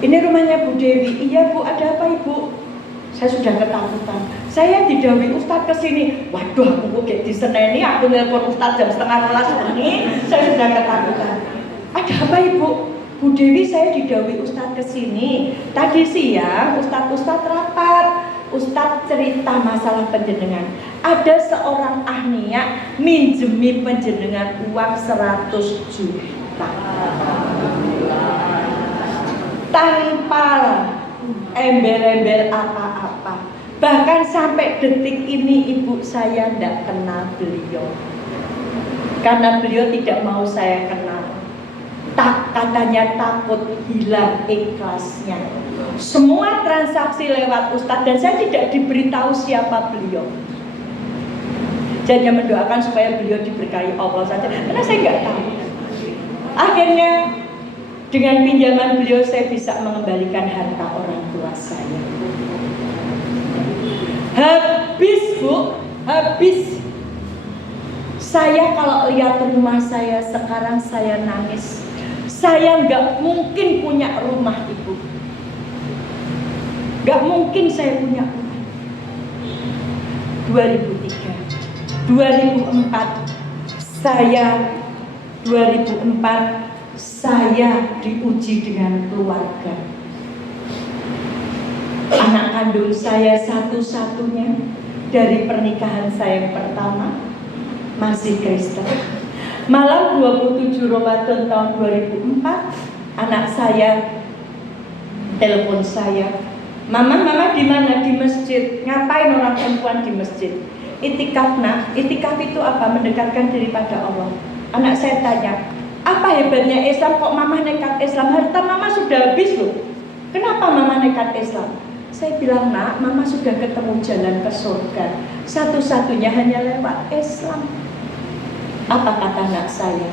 Ini rumahnya Bu Dewi. Iya Bu, ada apa Ibu? Saya sudah ketakutan. Saya didhawuhi Ustadz kesini. Waduh, aku kok diseneni, aku nelpon Ustadz jam 11:30 ini. Saya sudah ketakutan. Ada apa Ibu? Bu Dewi, saya didhawuhi Ustadz kesini. Tadi siang Ustadz rapat. Ustadz cerita masalah penjenengan. Ada seorang ahniya minjemi penjenengan uang 100 juta. Tanpa embel-embel apa-apa. Bahkan sampai detik ini ibu saya tidak kenal beliau. Karena beliau tidak mau saya kenal. Katanya takut hilang ikhlasnya. Semua transaksi lewat Ustadz dan saya tidak diberitahu siapa beliau. Jadi mendoakan supaya beliau diberkahi Allah saja. Karena saya nggak tahu. Akhirnya dengan pinjaman beliau saya bisa mengembalikan harta orang tua saya. Habis Bu, habis. Saya kalau lihat rumah saya sekarang saya nangis. Saya nggak mungkin punya rumah Ibu. Nggak mungkin saya punya rumah. 2003, 2004, saya diuji dengan keluarga. Anak kandung saya satu-satunya dari pernikahan saya yang pertama masih Kristen. Malam 27 Ramadan tahun 2004, anak saya telepon saya, Mama di mana? Di masjid. Ngapain orang perempuan di masjid? Itikaf nak. Itikaf itu apa? Mendekatkan diri pada Allah. Anak saya tanya, apa hebatnya Islam kok Mama nekat Islam? Harta Mama sudah habis loh. Kenapa Mama nekat Islam? Saya bilang, nak, Mama sudah ketemu jalan ke surga. Satu-satunya hanya lewat Islam. Apa kata anak saya?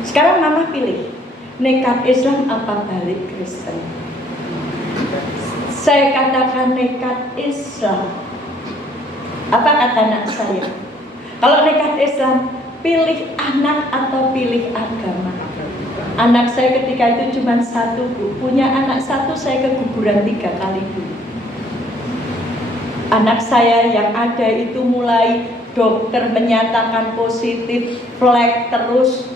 Sekarang Mama pilih, nekat Islam apa balik Kristen? Saya katakan nekat Islam. Apa kata anak saya? Kalau nekat Islam, pilih anak atau pilih agama? Anak saya ketika itu cuma satu, Bu. Punya anak satu, saya keguguran 3 kali dulu. Anak saya yang ada itu mulai dokter menyatakan positif, flek terus,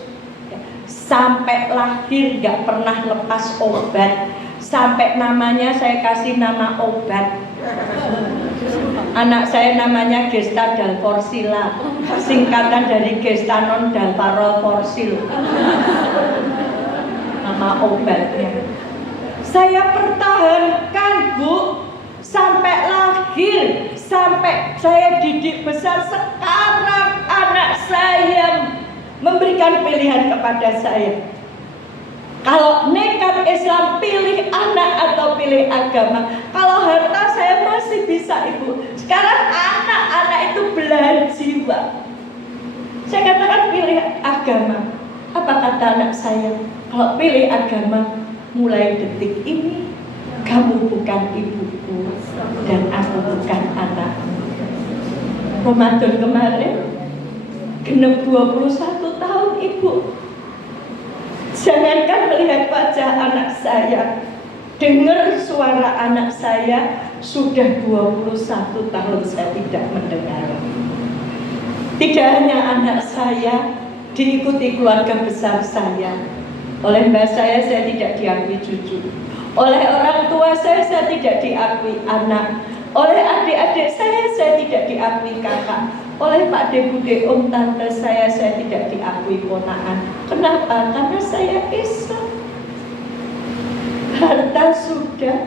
sampai lahir gak pernah lepas obat. Sampai namanya saya kasih nama obat. Anak saya namanya Gesta Dalforsila, singkatan dari Gestanon Dalfarolforsil. Nama obatnya. Saya pertahankan, Bu, sampai lahir, sampai saya didik besar. Sekarang anak saya memberikan pilihan kepada saya. Kalau nekat Islam, pilih anak atau pilih agama. Kalau harta saya masih bisa, Ibu. Sekarang anak-anak itu belahan jiwa. Saya katakan pilih agama. Apa kata anak saya? Kalau pilih agama, mulai detik ini kamu bukan ibuku dan aku bukan anakmu. Ramadan kemarin genap 21 tahun ibu. Jangankan melihat wajah anak saya, dengar suara anak saya, sudah 21 tahun saya tidak mendengar. Tidak hanya anak saya, diikuti keluarga besar saya. Oleh mbak saya tidak diakui cucu. Oleh orang tua saya tidak diakui anak. Oleh adik-adik saya tidak diakui kakak. Oleh Pak De Bude, Om Tante saya tidak diakui ponakan. Kenapa? Karena saya Islam. Harta sudah,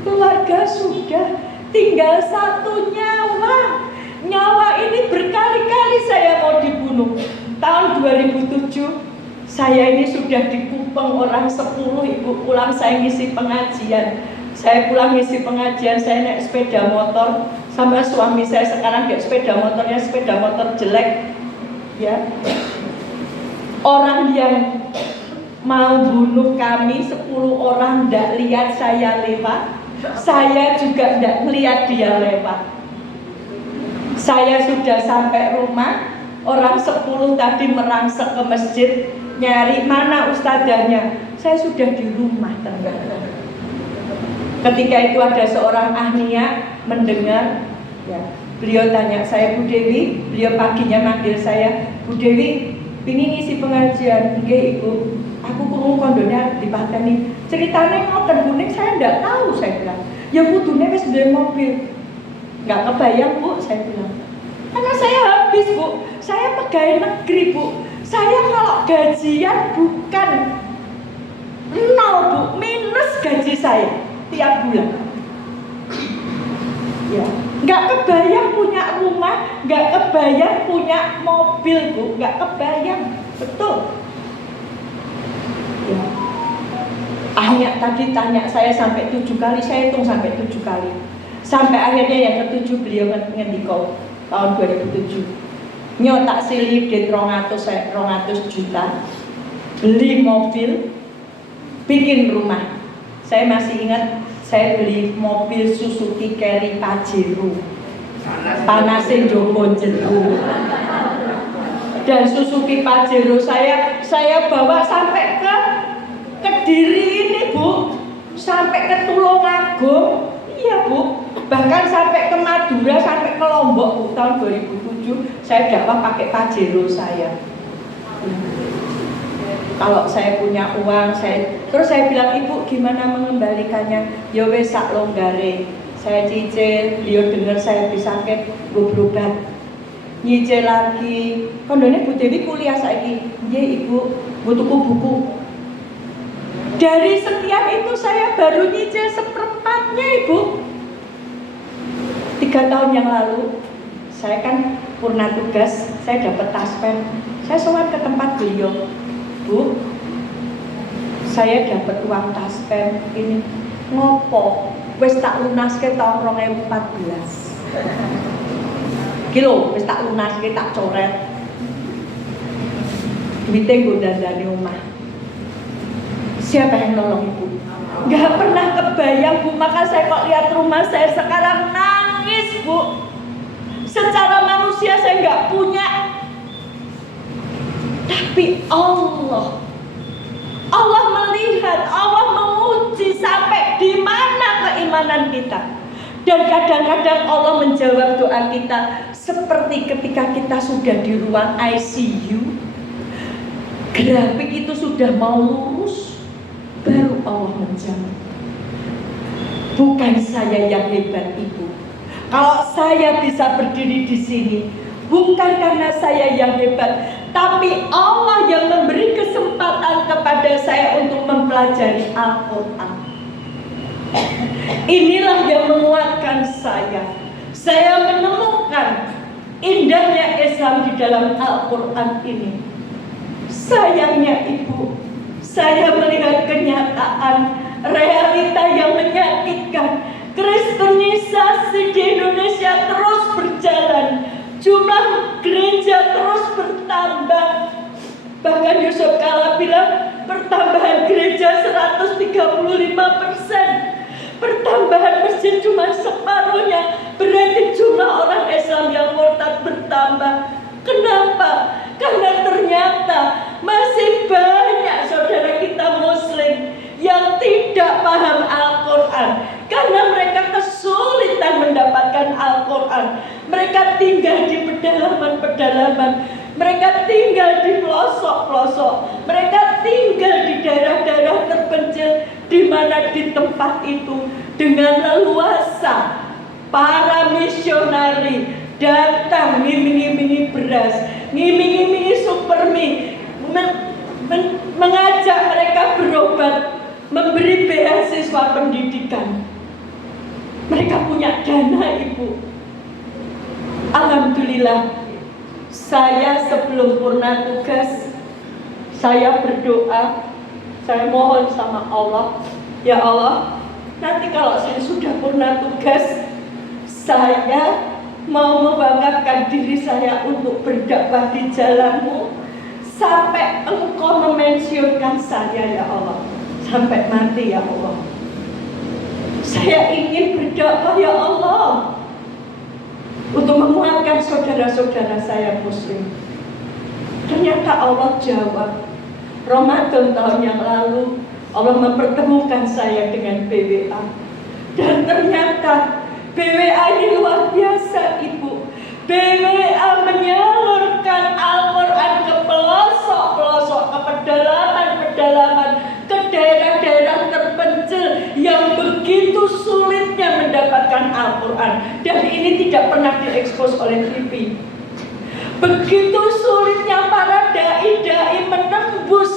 keluarga sudah, tinggal satu nyawa. Nyawa ini berkali-kali saya mau dibunuh. Tahun 2007 saya ini sudah dikupeng orang 10 ibu. Pulang saya ngisi pengajian. Saya pulang ngisi pengajian, saya naik sepeda motor sama suami saya. Sekarang naik sepeda motornya sepeda motor jelek, ya. Orang yang mau bunuh kami 10 orang tidak lihat saya lewat. Saya juga tidak melihat dia lewat. Saya sudah sampai rumah, orang 10 tadi merangsek ke masjid, nyari mana ustadzahnya. Saya sudah di rumah ternyata. Ketika itu ada seorang ahniya mendengar, ya, beliau tanya saya, Bu Dewi, beliau paginya manggil saya, Bu Dewi, pingin ngisi pengajian. Nggih ibu, aku kurung kondonya dipateni. Ceritanya ngoten kuning saya tidak tahu, saya bilang. Ya kudune wis duwe mobil. Nggak kebayang bu, saya bilang. Karena saya habis bu, saya pegawai negeri bu. Saya kalau gajian bukan 0 bu, minus gaji saya tiap bulan. Ya, nggak kebayang punya rumah, nggak kebayang punya mobil bu, nggak kebayang, betul. Ya. Ahnya tadi tanya saya sampai 7 kali, saya hitung sampai 7 kali. Sampai akhirnya yang ke-7 beliau ngendiko tahun 2007. Nyo tak silih di 200 juta, beli mobil, bikin rumah. Saya masih ingat saya beli mobil Suzuki Carry Pajero, panasin joko jero. Dan Suzuki Pajero saya bawa sampai ke Kediri ini bu, sampai ke Tulungagung, iya bu, bahkan sampai ke Madura, sampai ke Lombok bu. Tahun 2007 saya dakwah pakai Pajero saya. Kalau saya punya uang, terus saya bilang, ibu gimana mengembalikannya? Ya wes sak longgare. Saya cicil, beliau dengar saya bisa sakit, gue berobat. Nyicil lagi. Kondone Bu Dewi kuliah saiki. Nggih ibu, gue tuku buku. Dari sekian itu saya baru nyicil seperempatnya ibu. 3 tahun yang lalu, saya kan purna tugas, saya dapat taspen. Saya sowan ke tempat beliau. Bu, saya dapat uang taspen ini. Ngopo? Wis tak lunaske tahun 2014. Kilo, wis tak lunaske, tak coret. Duitnya gue dandani omah. Siapa yang nolong ibu? Gak pernah kebayang bu, maka saya kok lihat rumah saya sekarang nangis bu. Secara manusia saya gak punya. Tapi Allah melihat, Allah menguji sampai di mana keimanan kita. Dan kadang-kadang Allah menjawab doa kita seperti ketika kita sudah di ruang ICU, grafik itu sudah mau lurus, baru Allah menjawab. Bukan saya yang hebat ibu. Kalau saya bisa berdiri di sini, bukan karena saya yang hebat, tapi Allah yang memberi kesempatan kepada saya untuk mempelajari Al-Quran. Inilah yang menguatkan saya. Saya menemukan indahnya Islam di dalam Al-Quran ini. Sayangnya ibu, saya melihat kenyataan realita yang menyakitkan. Kristenisasi di Indonesia terus berjalan. Jumlah gereja terus bertambah. Bahkan Yusuf Kala bilang pertambahan gereja 135%. Pertambahan masjid cuma separuhnya. Berarti jumlah orang Islam yang murtad bertambah. Kenapa? Karena ternyata masih banyak saudara kita Muslim yang tidak paham Al-Quran. Karena mereka kesulitan mendapatkan Al-Quran. Mereka tinggal di pedalaman-pedalaman. Mereka tinggal di pelosok-pelosok. Mereka tinggal di daerah-daerah terpencil, di mana di tempat itu dengan leluasa para misionari datang ngiming-ngimingi beras, ngiming-ngimingi supermi, mengajak mereka berobat, memberi beasiswa pendidikan. Mereka punya dana, Ibu. Alhamdulillah, saya sebelum purna tugas, saya berdoa, saya mohon sama Allah, ya Allah, nanti kalau saya sudah purna tugas, saya mau membanggakan diri saya untuk berdakwah di jalan-Mu sampai Engkau memensiunkan saya, ya Allah, sampai mati, ya Allah. Saya ingin berdakwah, ya Allah, untuk menguatkan saudara-saudara saya Muslim. Ternyata Allah jawab. Ramadan tahun yang lalu Allah mempertemukan saya dengan BWA. Dan ternyata BWA ini luar biasa, Ibu. BWA menyalurkan Al-Quran ke pelosok-pelosok, ke pedalaman-pedalaman, ke daerah-daerah terpencil yang begitu sulitnya mendapatkan Al-Quran. Dan ini tidak pernah diekspos oleh TV. Begitu sulitnya para dai-dai menembus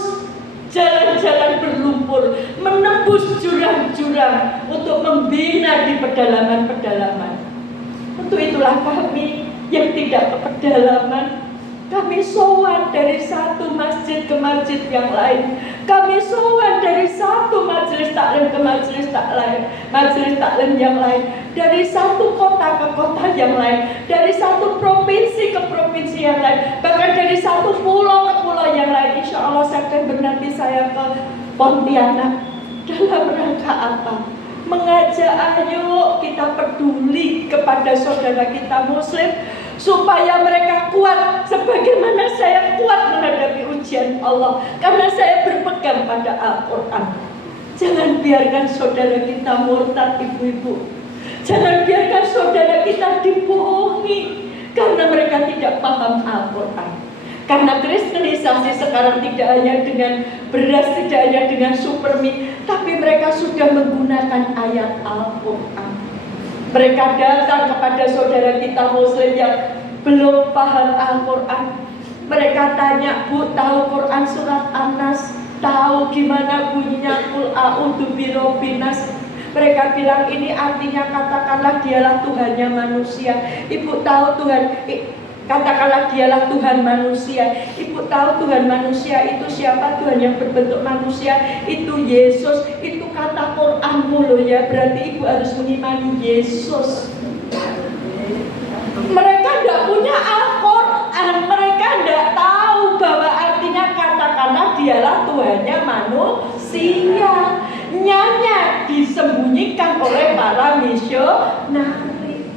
jalan-jalan berlumpur, menembus jurang-jurang untuk membina di pedalaman-pedalaman. Untuk itulah kami yang tidak ke pedalaman, kami sowan dari satu masjid ke masjid yang lain. Kami sowan dari satu majelis taklim ke majelis taklim yang lain. Dari satu kota ke kota yang lain. Dari satu provinsi ke provinsi yang lain. Bahkan dari satu pulau ke pulau yang lain. Insya Allah September nanti saya ke Pontianak. Dalam rangka apa? Mengajak, ayo kita peduli kepada saudara kita Muslim, supaya mereka kuat sebagaimana saya kuat menghadapi ujian Allah, karena saya berpegang pada Al-Quran. Jangan biarkan saudara kita murtad, ibu-ibu. Jangan biarkan saudara kita dibohongi karena mereka tidak paham Al-Quran. Karena kristenisasi sekarang tidak hanya dengan beras, tidak hanya dengan supermi, tapi mereka sudah menggunakan ayat Al-Quran. Mereka datang kepada saudara kita Muslim yang belum paham Al-Quran. Mereka tanya, Bu, tahu Quran surat An-Nas? Tahu gimana bunyinya Qul a'udzu birabbin nas? Mereka bilang ini artinya katakanlah dialah Tuhannya manusia. Ibu tahu Tuhan, katakanlah dialah Tuhan manusia. Ibu tahu Tuhan manusia itu siapa? Tuhan yang berbentuk manusia itu Yesus. Itu kata Quranmu loh ya. Berarti ibu harus mengimani Yesus. Mereka tidak punya Al-Quran. Mereka tidak tahu bahwa artinya katakanlah dialah Tuhannya manusia. Nyanya disembunyikan oleh para misionari.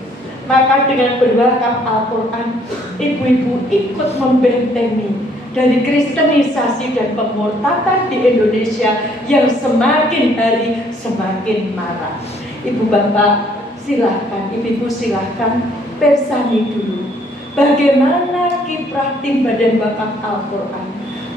Maka dengan berwakaf Al-Quran, ibu-ibu ikut membentengi dari kristenisasi dan pemurtadan di Indonesia yang semakin hari semakin marah. Ibu bapak silahkan, ibu-ibu silahkan persani dulu bagaimana kiprah tim Badan Wakaf Al-Quran.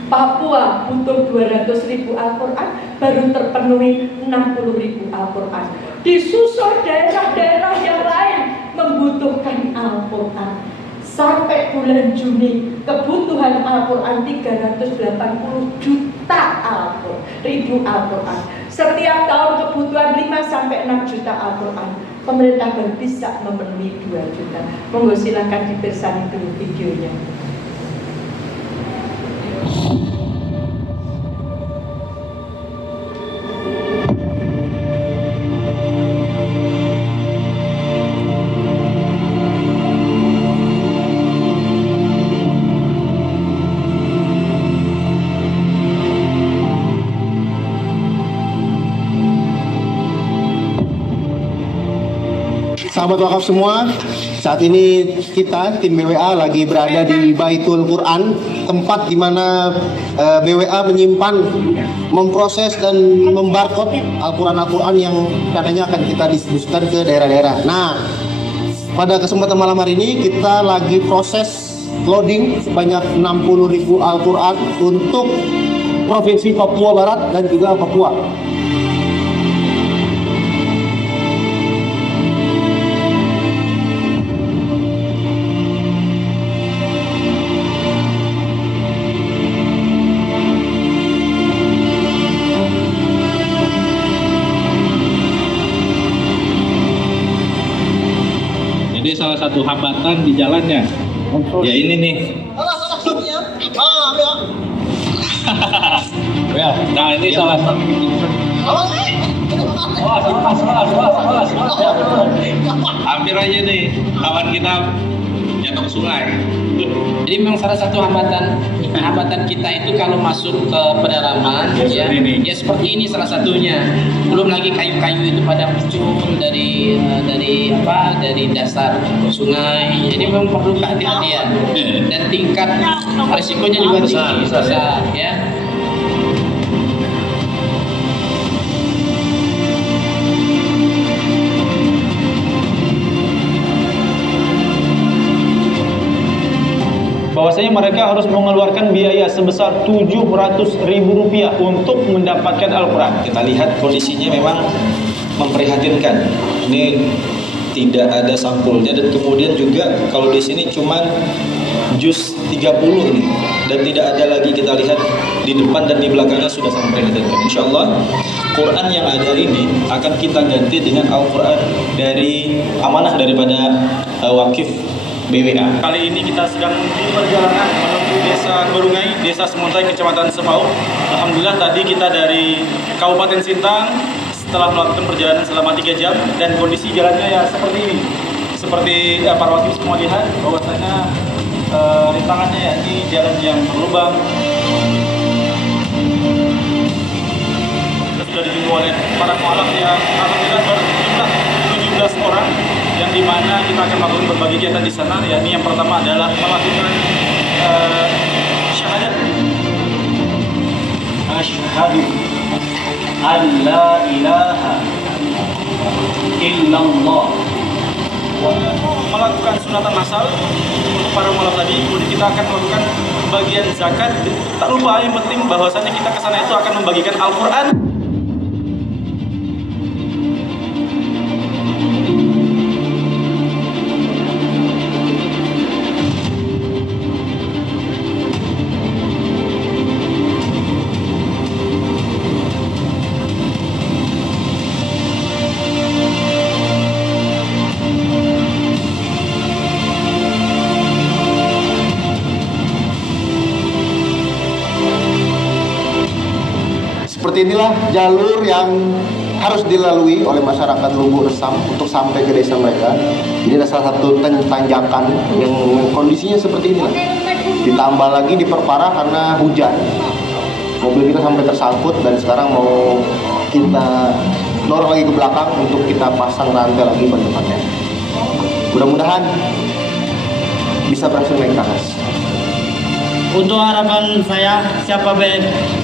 Papua butuh 200.000 Al-Quran, baru terpenuhi 60.000 Al-Quran. Disusul daerah-daerah yang lain membutuhkan Al-Quran. Sampai bulan Juni kebutuhan Al-Quran 380 juta ribu Al-Quran. Setiap tahun kebutuhan 5 sampai 6 juta Al-Quran. Pemerintah baru bisa memenuhi 2 juta. Monggo silakan dipersani dulu videonya. sahabat wakaf semua, saat ini kita tim BWA lagi berada di Baitul Quran, tempat di mana BWA menyimpan, memproses dan membarcode Al-Quran yang katanya akan kita distribusikan ke daerah-daerah. Nah, pada kesempatan malam hari ini kita lagi proses loading sebanyak 60.000 Al-Quran untuk Provinsi Papua Barat dan juga Papua. Jadi salah satu hambatan di jalannya, ya ini nih. Ya, nah ini salah satu. Hampir aja nih kawan kita jatuh ke sungai. Jadi memang salah satu hambatan kita itu kalau masuk ke pedalaman ya, ya seperti ini salah satunya. Belum lagi kayu-kayu itu pada muncul dari dasar sungai. Jadi memang perlu kehati-hatian dan tingkat risikonya juga tinggi besar ya. Bahwasanya mereka harus mengeluarkan biaya sebesar Rp700.000 untuk mendapatkan Al-Quran. Kita lihat kondisinya memang memprihatinkan. Ini tidak ada sampulnya dan kemudian juga kalau di sini cuman juz 30 nih dan tidak ada lagi kita lihat di depan dan di belakangnya sudah sangat memprihatinkan. Insyaallah Quran yang ada ini akan kita ganti dengan Al-Quran dari amanah daripada wakif BWA. Kali ini kita sedang di perjalanan menuju Desa Gorungai, Desa Semuntai, Kecamatan Sepau. Alhamdulillah tadi kita dari Kabupaten Sintang setelah melakukan perjalanan selama 3 jam dan kondisi jalannya ya seperti ini. Seperti para wakil semua lihat bahwasanya rintangannya ya ini jalan yang berlubang. Kita sudah dihimbau oleh para mualaf yang alhamdulillah berjumlah 17 orang yang dimana kita akan melakukan berbagai kegiatan di sana. Yakni yang pertama adalah melakukan syahadat. Asyhadu an la ilaha illallah. Melakukan sunatan masal untuk para mualaf tadi. Kemudian kita akan melakukan bagian zakat. Tak lupa yang penting bahwasannya kita ke sana itu akan membagikan Al-Quran. Seperti inilah jalur yang harus dilalui oleh masyarakat Lubuk Resam untuk sampai ke desa mereka. Ini adalah salah satu tanjakan yang kondisinya seperti inilah. Ditambah lagi diperparah karena hujan. Mobil kita sampai tersangkut dan sekarang mau kita dorong lagi ke belakang untuk kita pasang rantai lagi ban depannya. Mudah-mudahan bisa berhasil naik ke atas. Untuk harapan saya, siapa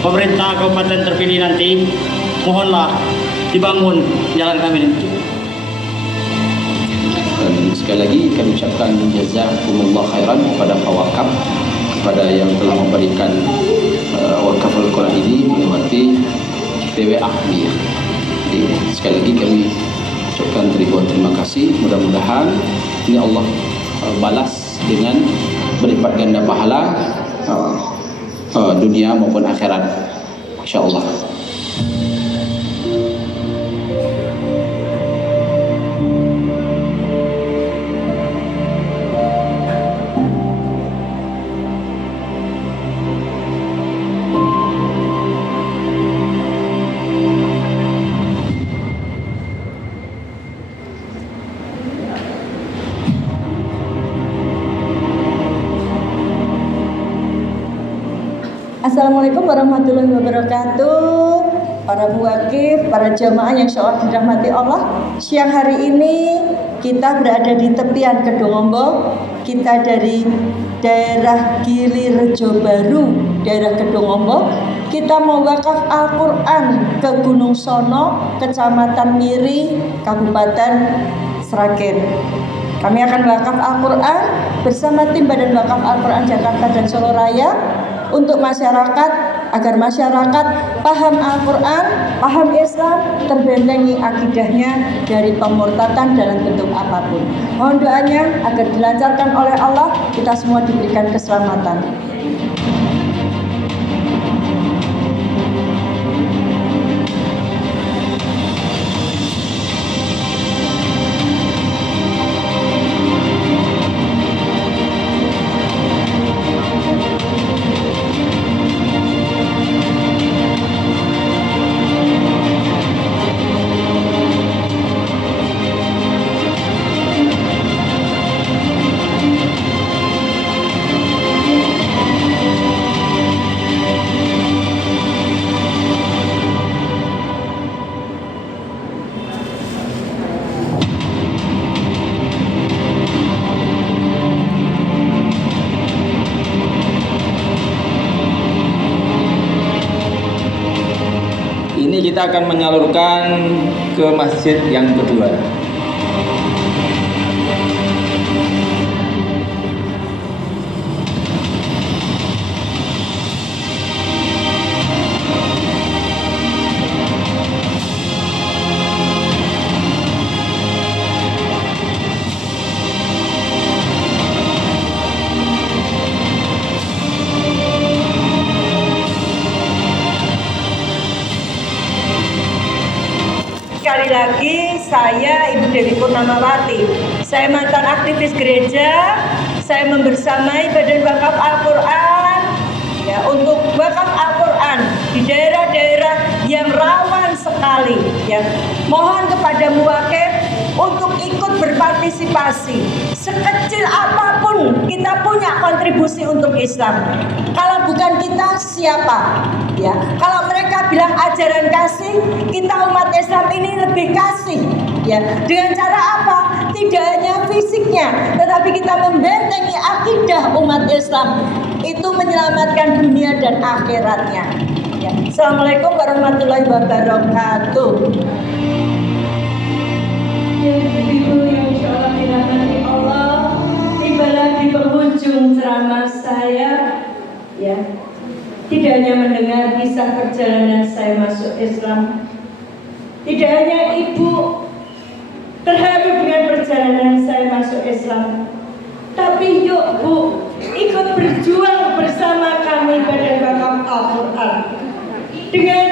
pemerintah kabupaten terpilih nanti, mohonlah dibangun jalan kami itu. Dan sekali lagi kami ucapkan jazakumullah khairan kepada Pak Wakaf, kepada yang telah memberikan wakaf Al-Quran ini menghormati BWA. Jadi sekali lagi kami ucapkan terima kasih. Mudah-mudahan ini Allah balas dengan berlipat ganda pahala dunia maupun akhirat, insyaallah. Assalamualaikum warahmatullahi wabarakatuh. para muwakif, para jamaah yang insyaallah dirahmati Allah. Siang hari ini kita berada di tepian Kedungombo. Kita dari daerah Gili Rejo Baru, daerah Kedungombo. Kita mau wakaf Al-Quran ke Gunung Sono, Kecamatan Miri, Kabupaten Sragen. Kami akan wakaf Al-Quran bersama tim Badan Wakaf Al-Quran Jakarta dan Solo Raya untuk masyarakat, agar masyarakat paham Al-Quran, paham Islam, terbentengi akidahnya dari pemurtatan dalam bentuk apapun. Mohon doanya agar dilancarkan oleh Allah, kita semua diberikan keselamatan. Ini kita akan menyalurkan ke masjid yang kedua. Sekali lagi, saya Ibu Dewi Purnamawati. Saya mantan aktivis gereja. Saya membersamai Badan Wakaf Al-Quran ya, untuk wakaf Al-Quran di daerah-daerah yang rawan sekali. Ya. Mohon kepada muwakif untuk ikut berpartisipasi. Sekecil apapun kita punya kontribusi untuk Islam. Kalau bukan kita, siapa? Ya, kalau mereka bilang ajaran kasih, kita umat Islam ini lebih kasih. Ya, dengan cara apa? Tidak hanya fisiknya, tetapi kita membentengi akidah umat Islam. Itu menyelamatkan dunia dan akhiratnya. Ya. Assalamualaikum warahmatullahi wabarakatuh. Ya, Ibu yang insyaallah dirahmati Allah, tibalah di penghujung ceramah saya. Ya. Tidak hanya mendengar kisah perjalanan saya masuk Islam, tidak hanya Ibu terharu dengan perjalanan saya masuk Islam, tapi yuk Bu, ikut berjuang bersama kami Badan Wakaf Al-Quran dengan